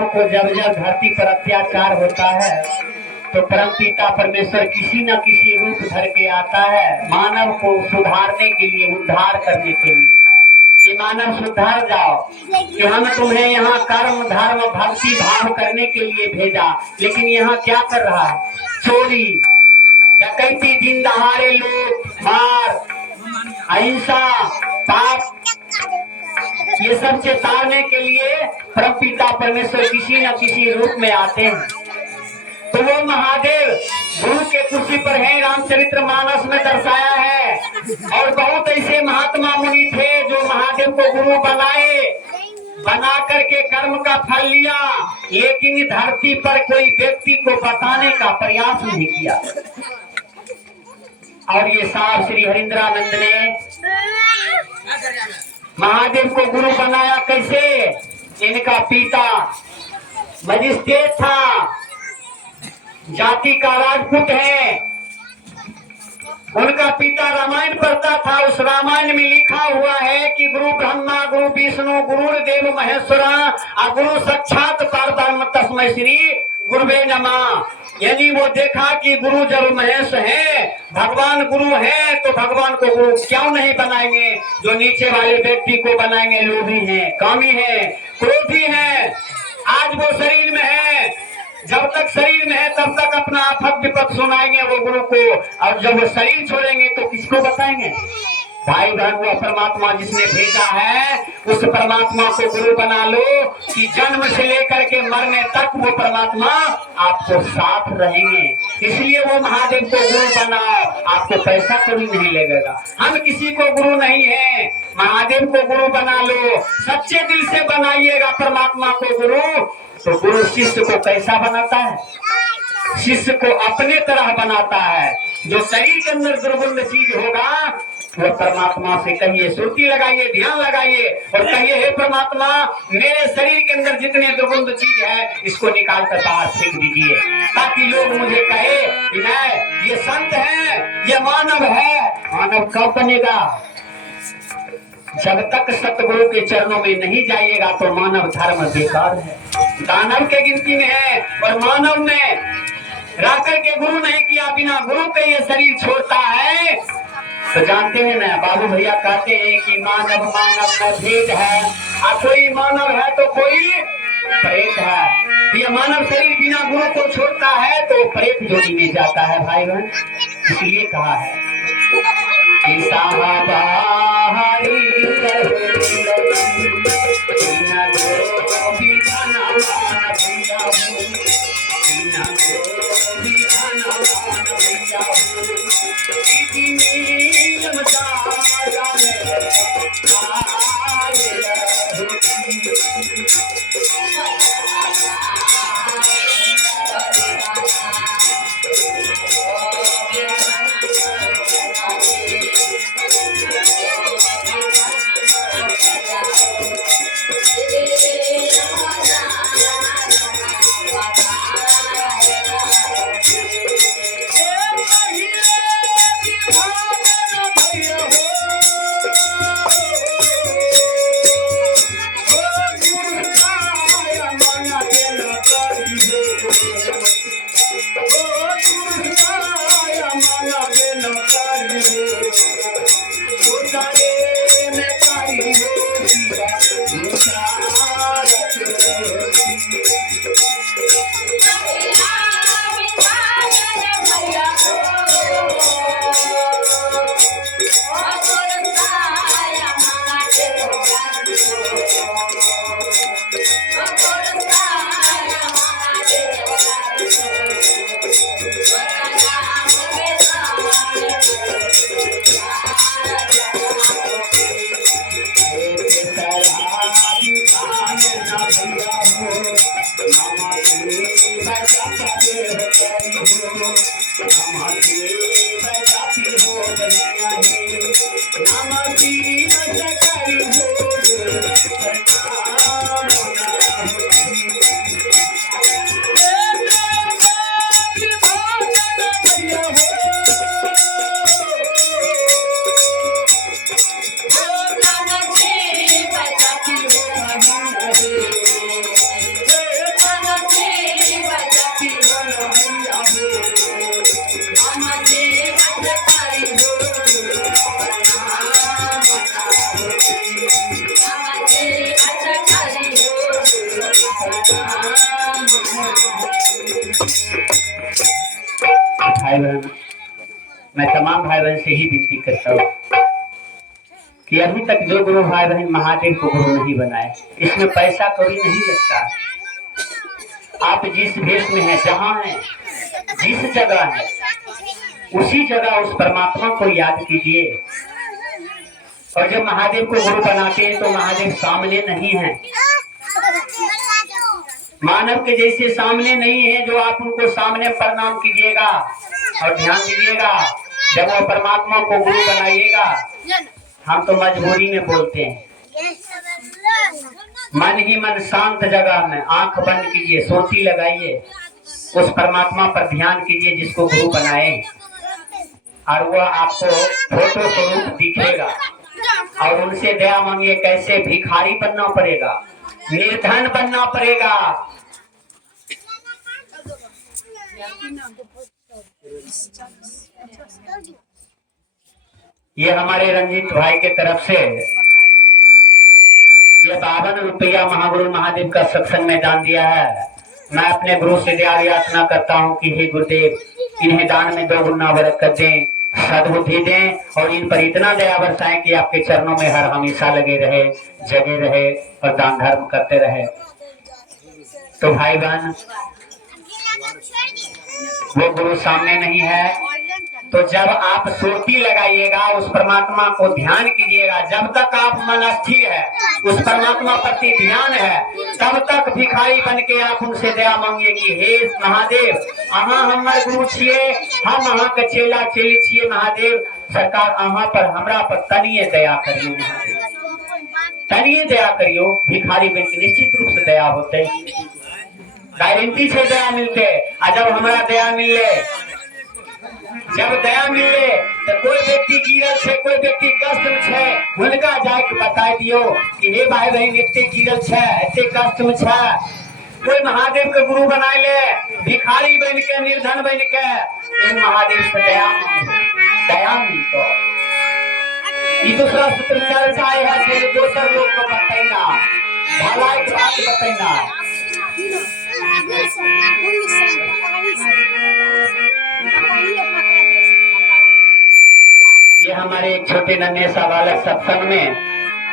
मानव को जब जब धरती पर अत्याचार होता है तो परमपिता परमेश्वर किसी न किसी रूप धर के आता है मानव को सुधारने के लिए, उद्धार करने के लिए कि मानव सुधार जाओ, कि हम तुम्हें यहाँ कर्म धर्म भक्ति भाव करने के लिए भेजा, लेकिन यहाँ क्या कर रहा है? चोरी डकैती, दिन दहाड़े लोग मार, अहिंसा, पाप, ये सब चेतावने के लिए परमपिता परमेश्वर किसी न किसी रूप में आते हैं। तो वो महादेव गुरु के कुर्सी पर है, रामचरित्र मानस में दर्शाया है। और बहुत ऐसे महात्मा मुनि थे जो महादेव को गुरु बनाए, बना करके कर्म का फल लिया, लेकिन धरती पर कोई व्यक्ति को बताने का प्रयास नहीं किया। और ये साहब श्री हरिंद्रानंद ने महादेव को गुरु बनाया कैसे? इनका पिता मजिस्ट्रेट था, जाति का राजपूत है। उनका पिता रामायण पढ़ता था, उस रामायण में लिखा हुआ है कि गुरु ब्रह्मा गुरु विष्णु गुरुर्देव महेश्वरा और गुरु साक्षात परब्रह्म तस्मै श्री गुरुवे नमः। यानी वो देखा कि गुरु जब महेश है, भगवान गुरु है, तो भगवान को गुरु क्यों नहीं बनाएंगे? जो नीचे वाले व्यक्ति को बनाएंगे लोभी है, कामी है, क्रोधी है। आज वो शरीर में है, जब तक शरीर में है तब तक अपना आफत विपत सुनाएंगे वो गुरु को, और जब वो शरीर छोड़ेंगे तो किसको बताएंगे? भाई बहन, वो परमात्मा जिसने भेजा है उस परमात्मा को गुरु बना लो कि जन्म से लेकर के मरने तक वो परमात्मा आपको साथ रहेंगे। इसलिए वो महादेव को गुरु बनाओ, आपको पैसा कभी नहीं लगेगा। हम किसी को गुरु नहीं है, महादेव को गुरु बना लो, सच्चे दिल से बनाइएगा परमात्मा को गुरु। तो गुरु शिष्य को कैसा बनाता है? शिष्य को अपने तरह बनाता है। जो शरीर के अंदर दुर्गुण चीज होगा वो परमात्मा से कहिए, सुरती लगाइए, ध्यान लगाइए और कहिए, हे परमात्मा, मेरे शरीर के अंदर जितने दुर्गंध चीज है इसको निकाल कर बाहर फेंक दीजिए, ताकि लोग मुझे कहे कि नहीं ये संत है, ये मानव है। मानव कब बनेगा? जब तक सतगुरु के चरणों में नहीं जाइएगा तो मानव धर्म बेकार है। दानव के गिनती में है और मानव में राकर के गुरु नहीं किया, बिना गुरु के ये शरीर छोड़ता है। तो जानते हैं ना, बाबू भैया कहते हैं कि मानव मानव में भेद है, और कोई मानव है तो कोई प्रेत है। ये मानव शरीर बिना गुरु को छोड़ता है तो प्रेत जोड़ी में जाता है भाई बहन। इसलिए कहा है कि साहबारी भाई बहन से ही विनती करता हूँ कि अभी तक जो गुरु भाई बहन महादेव को गुरु नहीं बनाए, इसमें पैसा कभी नहीं लगता। आप जिस भेष में हैं, जहाँ हैं, जिस जगह है, उसी जगह उस परमात्मा को याद कीजिए। और जब महादेव को गुरु बनाते हैं तो महादेव सामने नहीं है, मानव के जैसे सामने नहीं है जो आप उनको सामने प्रणाम कीजिएगा। और ध्यान दीजिएगा, जब वो परमात्मा को गुरु बनाइएगा, हम तो मजबूरी में बोलते हैं, मन ही मन शांत जगह में आंख बंद कीजिए, सोची लगाइए, उस परमात्मा पर ध्यान कीजिए जिसको गुरु बनाए, और वह आपको फोटो स्वरूप दिखेगा। और उनसे दया मांगिए। कैसे? भिखारी बनना पड़ेगा, निर्धन बनना पड़ेगा। ये हमारे रंजीत भाई के तरफ से ये 52 रुपया महागुरु महादेव का सत्संग में दान दिया है। मैं अपने गुरु से दया याचना करता हूँ कि हे गुरुदेव, इन्हें दान में 2 गुना बरकत दें, सद्बुद्धि दें, और इन पर इतना दया बरसाएं कि आपके चरणों में हर हमेशा लगे रहे, जगे रहे और दान धर्म करते रहे। तो भाई बहन, वो गुरु सामने नहीं है, तो जब आप सुरती लगाइएगा, उस परमात्मा को ध्यान कीजिएगा, जब तक आप मन स्थिर है, उस परमात्मा प्रति ध्यान है, तब तक भिखारी बन के आप उनसे दया मांगिए कि हे महादेव, अहाँ हमारे गुरु छिए, हम अहाँ के चेला चेली छिए महादेव, सरकार अहाँ पर हमरा पर तनिए दया करियो महादेव, तनिए दया करियो। भिखारी बन के निश्चित रूप से दया होते, गारंटी से दया मिलते। और जब हमारा दया मिले, जब दया मिले, तो कोई व्यक्ति गिरल छे, कोई व्यक्ति कष्ट में छे, हुनका जाके बता दियो कि हे भाई बहन, इतने गिरल छे, इतने कष्ट में छे, कोई महादेव के गुरु बना ले, भिखारी बन के, निर्धन बन के, इन महादेव से दया मिलतो। ये दूसरा सूत्र चर्चा है कि दोसर लोग को बताइना, भलाई की बात बताइना। ये हमारे एक छोटे नन्हे सा बालक सत्संग में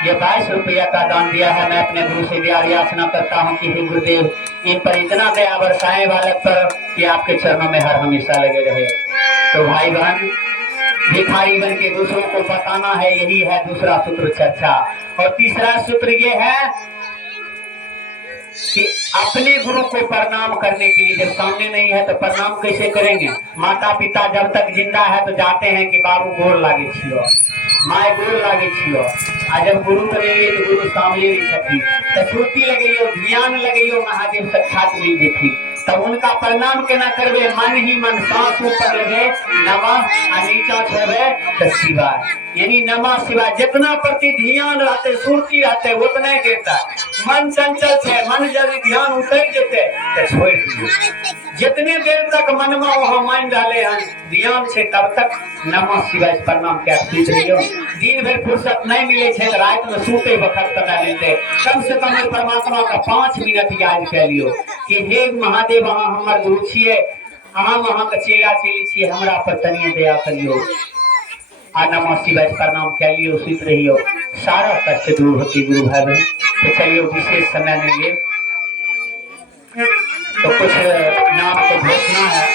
ये 22 रुपया का दान दिया है। मैं अपने गुरु से दया याचना करता हूँ कि हे गुरुदेव, इन पर इतना दया बरसाए बालक पर कि आपके चरणों में हर हमेशा लगे रहे। तो भाई बहन, भिखारी बन के दूसरों को बताना है, यही है दूसरा सूत्र चर्चा। और तीसरा सूत्र ये है कि अपने गुरु को प्रणाम करने के लिए, जब सामने नहीं है तो प्रणाम कैसे करेंगे? माता पिता जब तक जिंदा है तो जाते हैं कि बाबू गोर लागे छियो, माय गोर लागे छियो, आ जब गुरु बने तो गुरु सामने नहीं छथी, तो सुरती लगइयो, ध्यान लगइयो, महादेव साक्षात मिल जेथी, तब उनका प्रणाम केना करबे? मन ही मन सांस ऊपर लगे, नमः, आ नीचा छोड़े तो शिवाय, यानी नमः शिवाय। जितना प्रति ध्यान रहते, सुरती रहते, उतने देता। मन चंचल है, मन जब ध्यान उतर जेते तो छोड़ दिए। जितने देर तक मन में वहाँ मान डाले हैं, ध्यान से, तब तक नमः शिवाय प्रणाम क्या सीख रही हो। दिन भर फुर्सत नहीं मिले छे तो रात में सूते वक्त करना लेते, कम से कम परमात्मा का 5 मिनट याद कर लियो कि हे महादेव, अहाँ हमार गुरु छिए, अहाँ वहाँ के चेला चेली छिए, हमरा पर तनिए दया करियो, आ नमः शिवाय प्रणाम कर लियो, सुत रहियो, सारा कष्ट दूर होती गुरु भाई बहन। तो चलिए विशेष समय लेंगे, तो कुछ नाम को घोषणा है।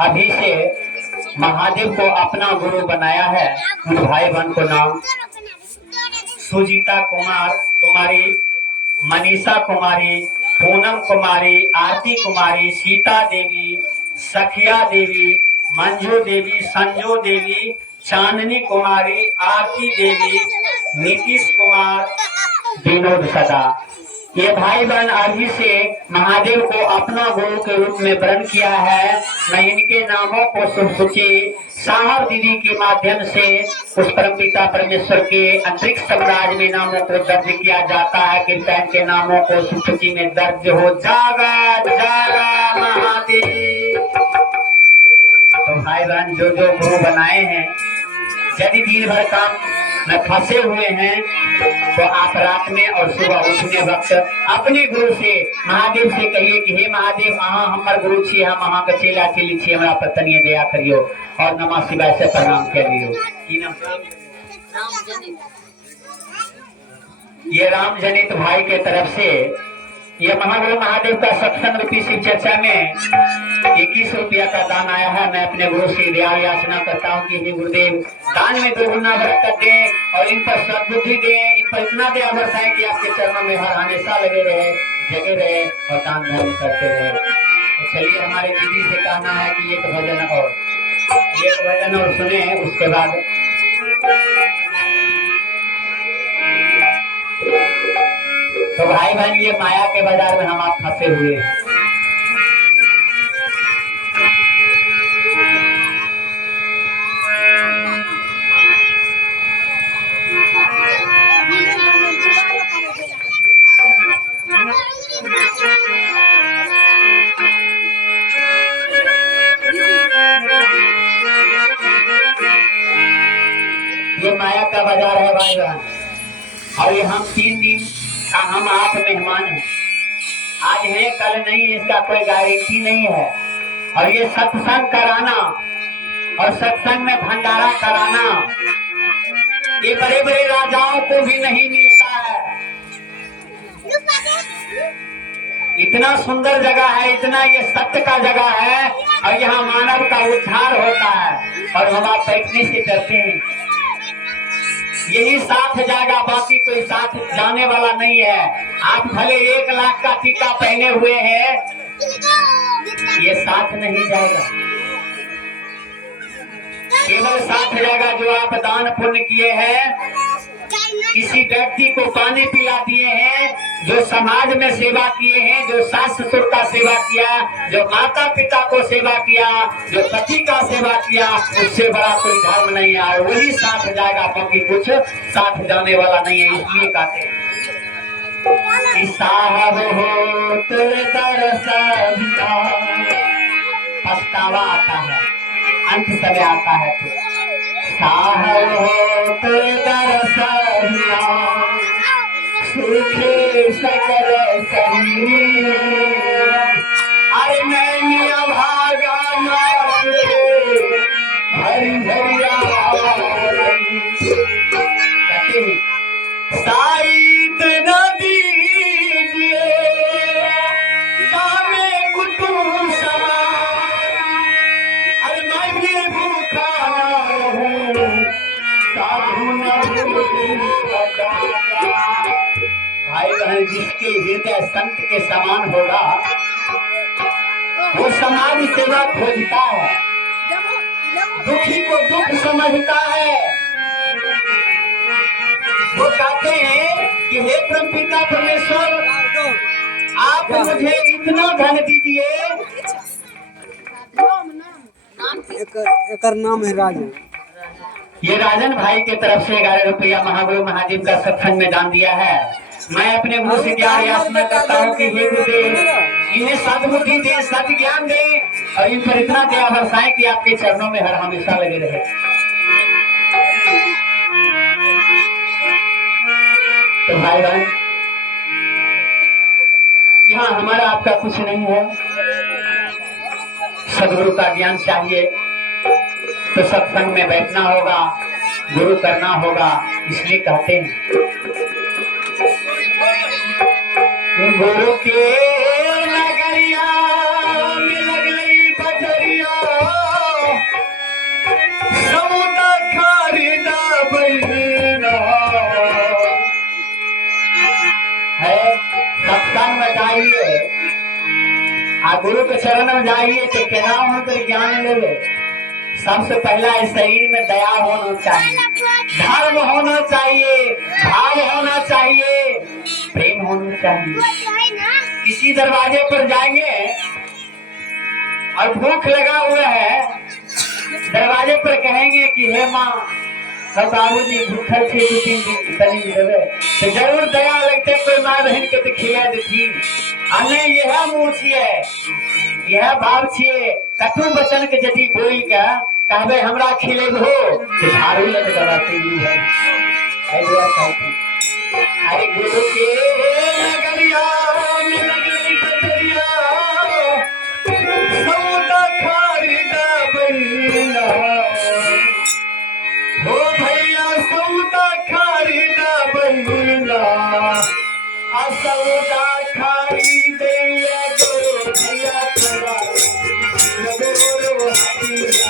अभी से महादेव को अपना गुरु बनाया है उन भाई बहन को नाम सुजीता कुमारी, मनीषा कुमारी, पूनम कुमारी, आरती कुमारी, सीता देवी, सखिया देवी, मंजू देवी, संजू देवी, चांदनी कुमारी, आरती देवी, नीतीश कुमार, विनोद सदा। ये भाई बहन अभी से महादेव को अपना गुरु के रूप में वर्ण किया है। मैं इनके नामों को सूची साहब दीदी के माध्यम से उस परमपिता परमेश्वर के अंतरिक्ष साम्राज्य में नामों को दर्ज किया जाता है। कृपया के नामों को सूची में दर्ज हो जागा जागा महादेव। तो भाई बहन जो जो गुरु बनाए हैं, यदि दिन भर काम में फंसे हुए हैं, तो आप रात में और सुबह उठने वक्त अपने गुरु से महादेव से कहिए कि हे महादेव, अहाँ हमर गुरु छी, हम अहाँ के चेला चेली छी, हमरा पर तनिए दया करियो और नमः शिवाय से प्रणाम करियो। की नाम? ये राम जनित भाई के तरफ से ये महागुरु महादेव का सत्संग रूपी शिव चर्चा में 21 रुपया का दान आया है। मैं अपने गुरु से दया याचना करता हूँ कि हे गुरुदेव, दान में दुगुना बरकत दे और इन पर सद्बुद्धि दे, इन पर इतना दया बरसाए कि आपके चरणों में हर हमेशा लगे रहे, जगे रहे और दान धर्म करते रहे। तो चलिए, हमारे दीदी से कहना है कि एक भजन और सुने, उसके बाद तो भाई बहन, ये माया के बाजार में हम आप फंसे हुए हैं। ये माया का बाजार है भाई बहन, और ये हम 3 दिन का हम आप मेहमान हैं। आज है कल नहीं, इसका कोई गारंटी नहीं है। और ये सत्संग कराना और सत्संग में भंडारा कराना ये बड़े बड़े राजाओं को भी नहीं मिलता है। इतना सुंदर जगह है, इतना ये सत्य का जगह है, और यहाँ मानव का उद्धार होता है, और हम आप बैठने से डरते हैं। यही साथ जाएगा, बाकी कोई साथ जाने वाला नहीं है। आप भले 1 लाख का टीका पहने हुए हैं, ये साथ नहीं जाएगा। केवल साथ जाएगा जो आप दान पुण्य किए हैं, किसी व्यक्ति को पानी पिला दिए हैं, जो समाज में सेवा किए हैं, जो सास ससुर का सेवा किया, जो माता पिता को सेवा किया, जो पति का सेवा किया, उससे बड़ा कोई धर्म नहीं है। वही साथ जाएगा, क्योंकि कुछ साथ जाने वाला नहीं है। इसलिए कहते हैं साहब हो तेरे पछतावा आता है, अंत समय आता है। तो साहब हो तेरे सूखे सकर शरीर, अरे नैनी भागा हरी भरिया साईद नदी जामे कुतुब समा, अरे मैं भी भूखा ना रहूं, साधु न भाई बहन, जिसके हृदय संत के समान होगा वो समाज सेवा खोजता है, दुखी को दुख समझता है। वो कहते हैं कि हे परमपिता परमेश्वर, आप मुझे इतना धन दीजिए। एक नाम है राजन। ये राजन भाई के तरफ से 11 रुपया महागुरु महादेव का सत्संग में दान दिया है। मैं अपने गुरु से क्या याचना करता हूँ कि हे गुरुदेव, इन्हें सद्बुद्धि दे, सद ज्ञान दे, और इन पर इतना दया बरसाए कि आपके चरणों में हर हमेशा लगे रहे। तो भाई बहन, यहाँ हमारा आपका कुछ नहीं है। सदगुरु का ज्ञान चाहिए तो सत्संग में बैठना होगा, गुरु करना होगा। इसलिए कहते हैं गुरु के नगरिया में लगई बजरिया, समुद्र खरीदा बहिना है। सत्संग में जाइए, गुरु के चरण में जाइए तो केना होकर ज्ञान लेवे। सबसे पहला इस शरीर में दया होना चाहिए, धर्म होना चाहिए, भाव होना चाहिए, प्रेम होना चाहिए। किसी दरवाजे पर जाएंगे और भूख लगा हुआ है, दरवाजे पर कहेंगे कि हे माँ सब बाबूजी भूखल थे 2-3 दिन तनी देवे, तो जरूर दया लगते कोई माँ बहन के तो खिला देती। अने यह मुँह छिए, यह भाव छिए, कटु वचन के यदि बोल के कहबे हमरा खिलेबो तो झाड़ू लग जरा है। अरे गुरु के नगरिया में लगली कचरिया सौदा खरीदा बैला हो भैया सौदा खरीदा बैला सौदा खरीदे गुरु भैया तोरा गुरु हथिया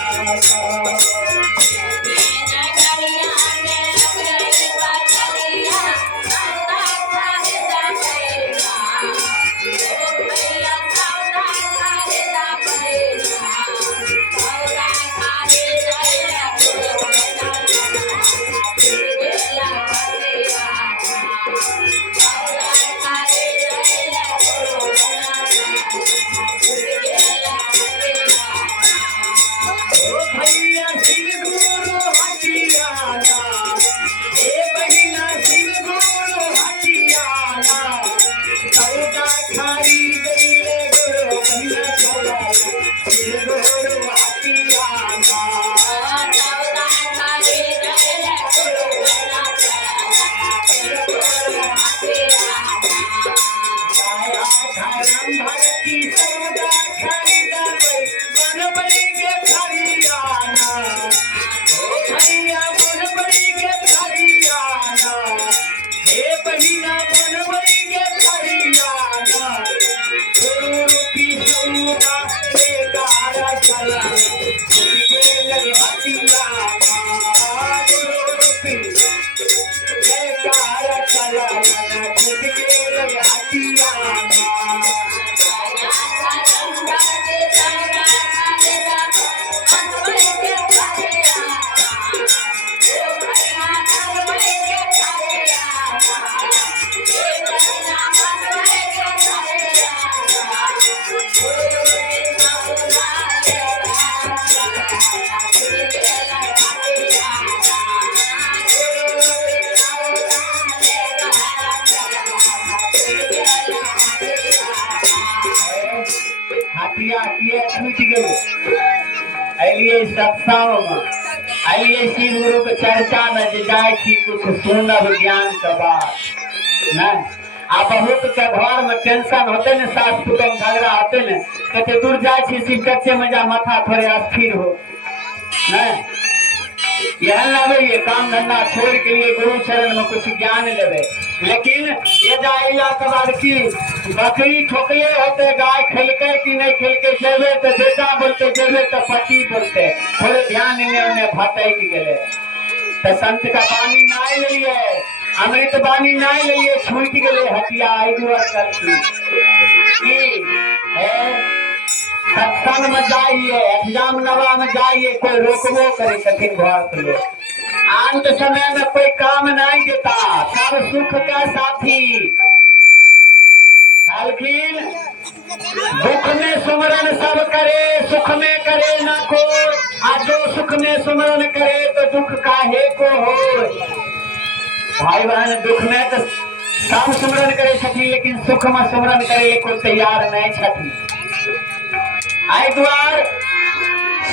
सत्संग आइए श्री गुरु के चर्चा में जे जाय छी कुछ सुनब ज्ञान के बात न आ बहुत के घर में टेंशन होते न सास कुटुम झगड़ा होते न कते दूर जाय छी सिर्फ कच्चे में जा माथा थोड़े अस्थिर हो न यह लगे ये काम धंधा छोड़ के लिए गुरु चरण में कुछ ज्ञान लेवे लेकिन ये जाइला के बाद की बकरी ठोकले होते गाय खेलके कि नहीं खेलके जेबे तो बेटा बोलते जेबे तो पति बोलते थोड़े ध्यान इन्हें उन्हें भटक गए तो संत का बानी नहीं लिए अमृत बानी नहीं लिए छूट गए हटिया करती सत्संग में जाइए एग्जाम नवा में जाइए कोई रोकबो करे कठिन घर के लोग अंत समय में कोई काम नहीं देता सब सुख का साथी हल्किन दुख में सुमरन सब करे सुख में करे न को आज जो सुख में सुमरन करे तो दुख काहे को हो भाई बहन दुख में तो सब सुमरन करे छथी लेकिन सुख में सुमरन करे कोई तैयार नहीं छथी आई द्वार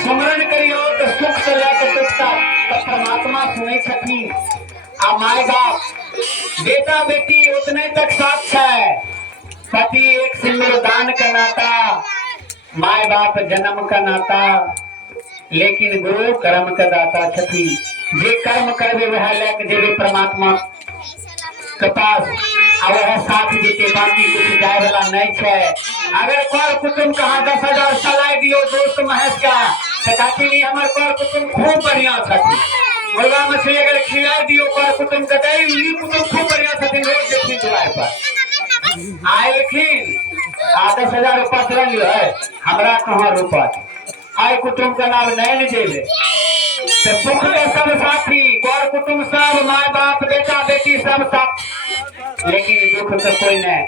सुमरन करियो तो सुख से लेकर दुख तक परमात्मा सुने छथी आ माय बाप बेटा बेटी उतने तक साथ है पति एक सिंदूर दान का नाता माय बाप जन्म का नाता लेकिन गुरु कर्म का दाता छथी जे कर्म करबे वह लेके जेबे परमात्मा के पास वह साथ देते बाकी कुछ जाए वाला नहीं है अगर कर कुटुम कहा 10,000 सलाई दियो दोस्त महेश का तो काकी हमारे कर कुटुम खूब बढ़िया छथी मुर्गा मछली अगर खिला दियो कर कुटुम के दई कुटुम खूब बढ़िया छथी रोज देखी दुआर पर आएलखिन 10,000 रुपया तुरंत है हमरा कहाँ रुपया आय कुटुम का नाम नहीं देवे तो सुख के सब साथी कर कुटुम सब माय बाप बेटा बेटी सब साथ लेकिन दुख तो कोई नहीं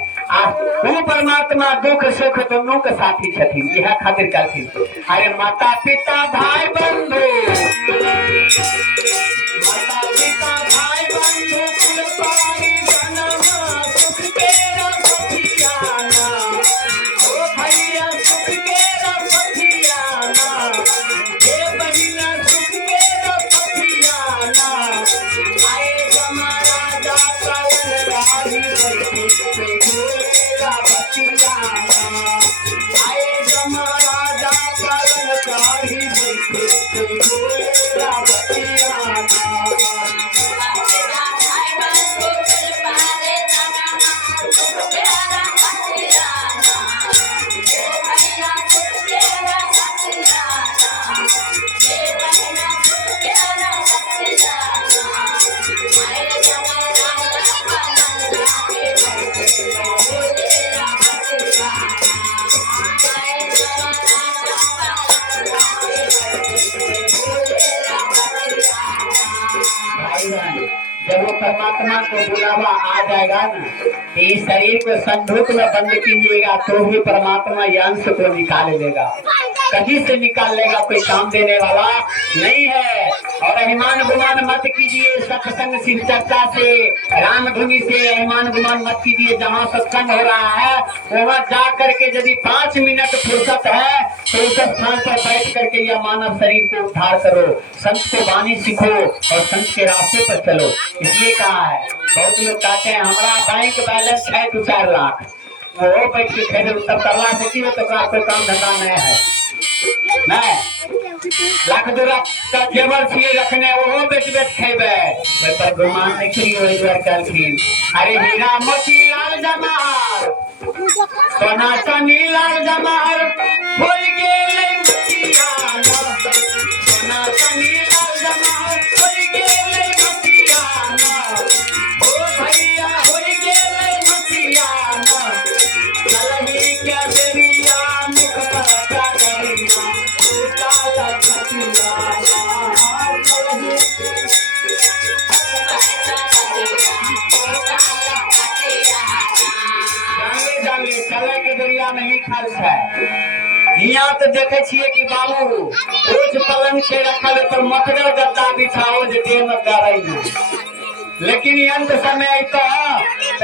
तू परमात्मा दुख सुख दोनों के साथी छथिन यह खातिर कहथिन अरे माता पिता भाई बंधु माता पिता भाई बंधु कुल पारी जनमा सुख के रखियाना ओ भैया सुख के रखियाना हे बहिना सुख के रखियाना आए जमा परमात्मा को बुलावा आ जाएगा ना, तो इस शरीर को संदूक में बंद कीजिएगा तो भी परमात्मा ये अंश को निकाल लेगा, कहीं से निकाल लेगा, कोई काम देने वाला नहीं है। और अभिमान गुमान मत कीजिए, सत्संग शिव चर्चा से, राम धुनी से अभिमान गुमान मत कीजिए। जहाँ सत्संग हो रहा है वहाँ जा करके यदि 5 मिनट फुर्सत है तो उस स्थान पर बैठ करके यह मानव शरीर को उद्धार करो, संत को वाणी सीखो और संत के रास्ते पर चलो। इसलिए कहा है, बहुत लोग कहते हैं हमारा बैंक बैलेंस है 2-4 लाख, वो बैठ के खेल तब करवा सकती हो तो कोई काम धंधा नहीं है, नहीं 1-2 लाख का जेवर छिए रखने वो बेच खेबे पर गुमान नहीं करियो। एक बार कहलखिन अरे हीरा मोती लाल जमाहर सोना चांदी लाल जमाहर हो गेले मोतियाना, सोना चांदी लाल जमाहर हो गेले मोतियाना, ओ भैया हो गेले मोतियाना, चलही क्या बेरिया मुख पर का करिया काला खतियाना, चलही चले के दरिया में लिखल है। यहाँ तो देखे छिए कि बाबू रोज पलंग से रखल पर मटगर गद्दा बिछाओ जे देह में गड़े न, लेकिन अंत समय तो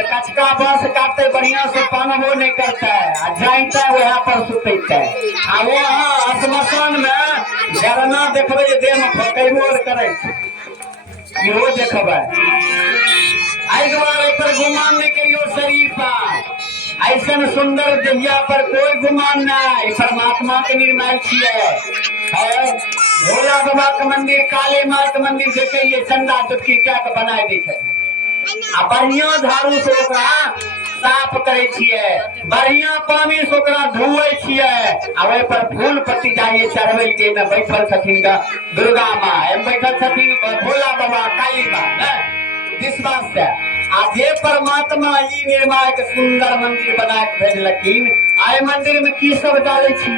कचका बस काटते बढ़िया से पानबो नहीं करता है आ जाता वह पर सुतते आ वहाँ स्मशान में जरना देखबे जे देह में फकेबो करे इहो देखबे। आई द्वारा पर गुमान नहीं करियो शरीर पर, ऐसा सुंदर देहिया पर कोई गुमान नहीं, परमात्मा के निर्मल छिए। भोला बाबा के मंदिर, काली माँ के मंदिर देखे ये चंदा चुटकी क्या के बनाए दी छे आ बढ़िया झाड़ू से ओकरा साफ करे छिए, बढ़िया पानी से ओकरा धोए छिए आ ओइ पर फूल पत्ती जाइए चढ़बै के में बैठल छथिन दुर्गा माँ, एम बैठल छथिन भोला बाबा, काली माँ, विश्वास से आ जे परमात्मा ई निर्माण के सुंदर मंदिर बना के भेजलखिन, आइ मंदिर में की सब डाले छी,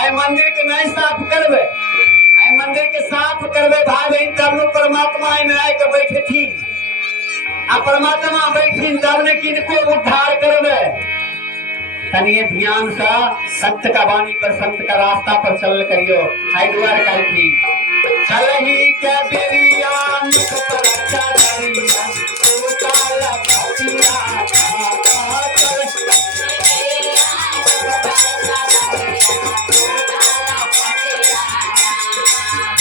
आइ मंदिर के नहीं साफ करबे, आइ मंदिर के साफ करबे भाई बहन तब लोग परमात्मा में आके बैठथिन आ परमात्मा बैठिन तब ने किनको उद्धार करबे। तनिए ध्यान से संत का वाणी पर, संत का रास्ता पर चल करियो। आई द्वार कहलखिन चलही क्या बेरिया मुख पर चढ़िया ओ काला खतिया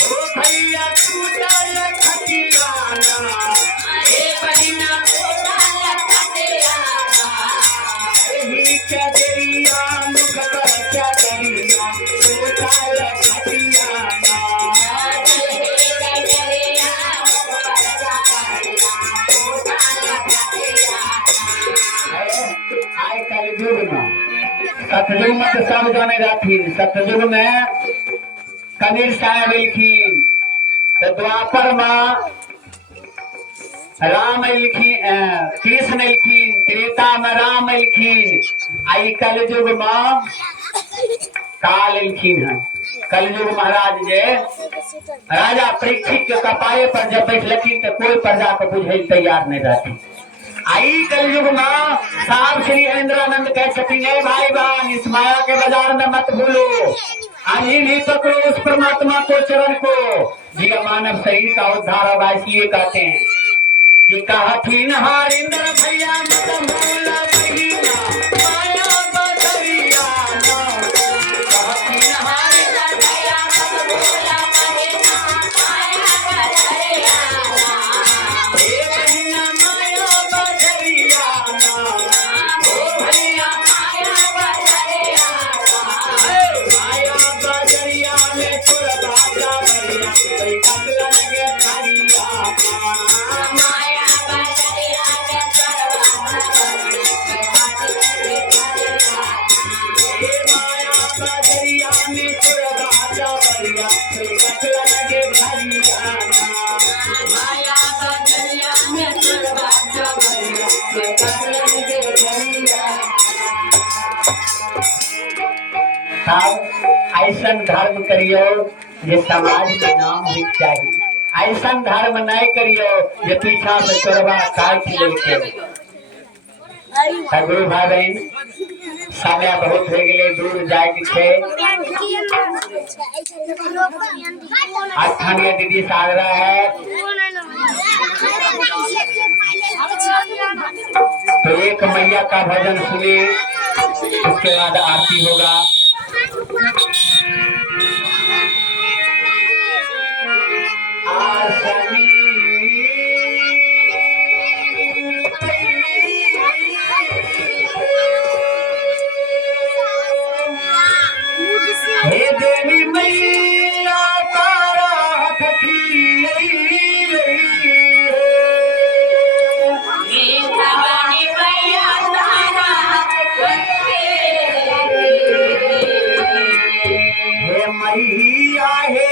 ओ भैया तू डाल खतिया ए बहिना ओ डाल खतिया चलही क्या बेरिया मुख पर चढ़िया ओ काला खतिया सतयुग में तो सब जाने रहथिन, सतयुग में कबीर साहब एलखिन तो द्वापर में राम एलखिन, कृष्ण एलखिन, त्रेता में राम एलखिन, आई कलयुग में काल एलखिन है। कलयुग महाराज जे राजा परीक्षित के कपाये पर जब बैठलखिन तो कोई प्रजा को बुझे तैयार नहीं रहती। आई कलयुग में साहब श्री हरेंद्रानंद कह छथिन है भाई बहन इस माया के बाजार में मत भूलो, आज ही नहीं पकड़ो उस परमात्मा को चरण को जिसका मानव शरीर का उद्धार होगा। इसलिए कहते हैं कि कहथिन हरेंद्र भैया मत भूला बहिना माया बदरिया कहथिन हरेंद्र भैया मत भूला बहिना माया बदरिया हे बहिना माया बदरिया ओ भैया माया बदरिया माया बदरिया में छोड़ बाजा भैया कोई कतला लगे खरिया माया बदरिया में छोड़ बाजा हे माया बदरिया में छोड़ बाजा भैया कोई कतला लगे खरिया माया बदरिया में छोड़ बाजा भैया कोई कतला लगे खरिया। साहब ऐसा धर्म करियो जे समाज में नाम होना चाहिए, ऐसा धर्म नहीं करियो जे पीछा से चोरवा काट लेके। गुरु भाई बहन समय बहुत हो गए, दूर जाए के छे। स्थानीय दीदी से आग्रह है तो एक मैया का भजन सुने, उसके बाद आरती होगा। हे देवी मैया तारा हे मैया हे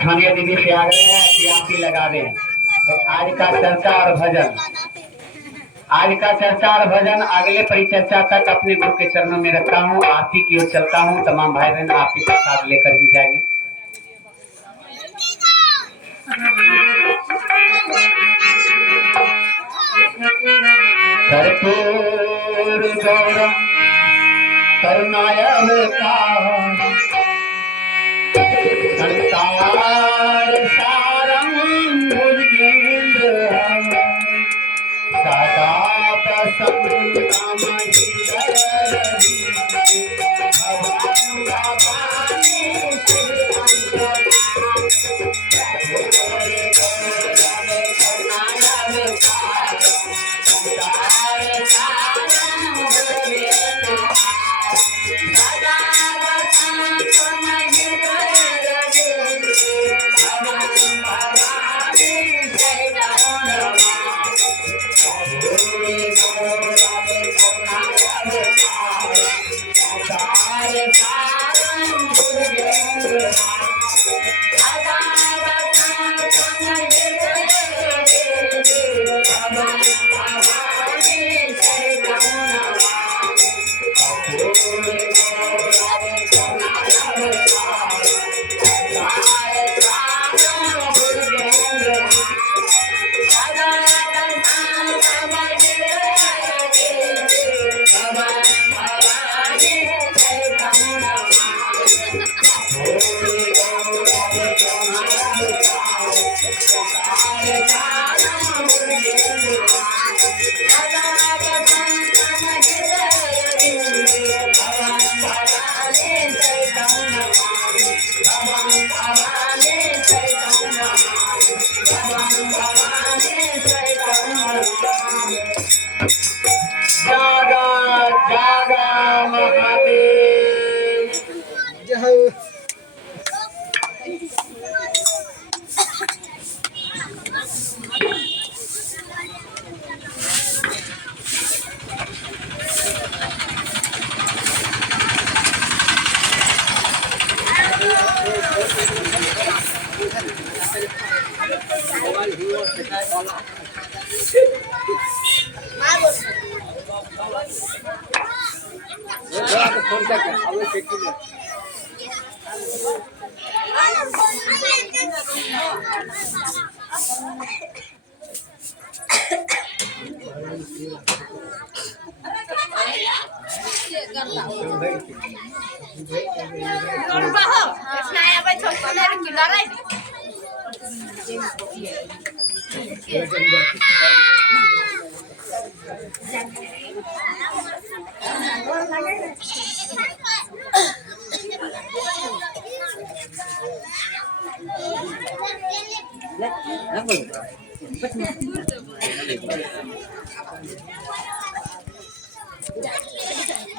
स्थानीय दीदी से आग्रह है कि आप ही लगा दें। तो आज का चर्चा और भजन, आज का चर्चा और भजन अगले परिचर्चा तक अपने गुरु के चरणों में रखता हूँ। आरती की ओर चलता हूँ। तमाम भाई बहन आरती प्रसाद लेकर ही जाएंगे। कर्पूर गौरम करुणावतारम संसार सारं भुजगेन्द्रं सदा वसन्तं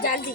जल्दी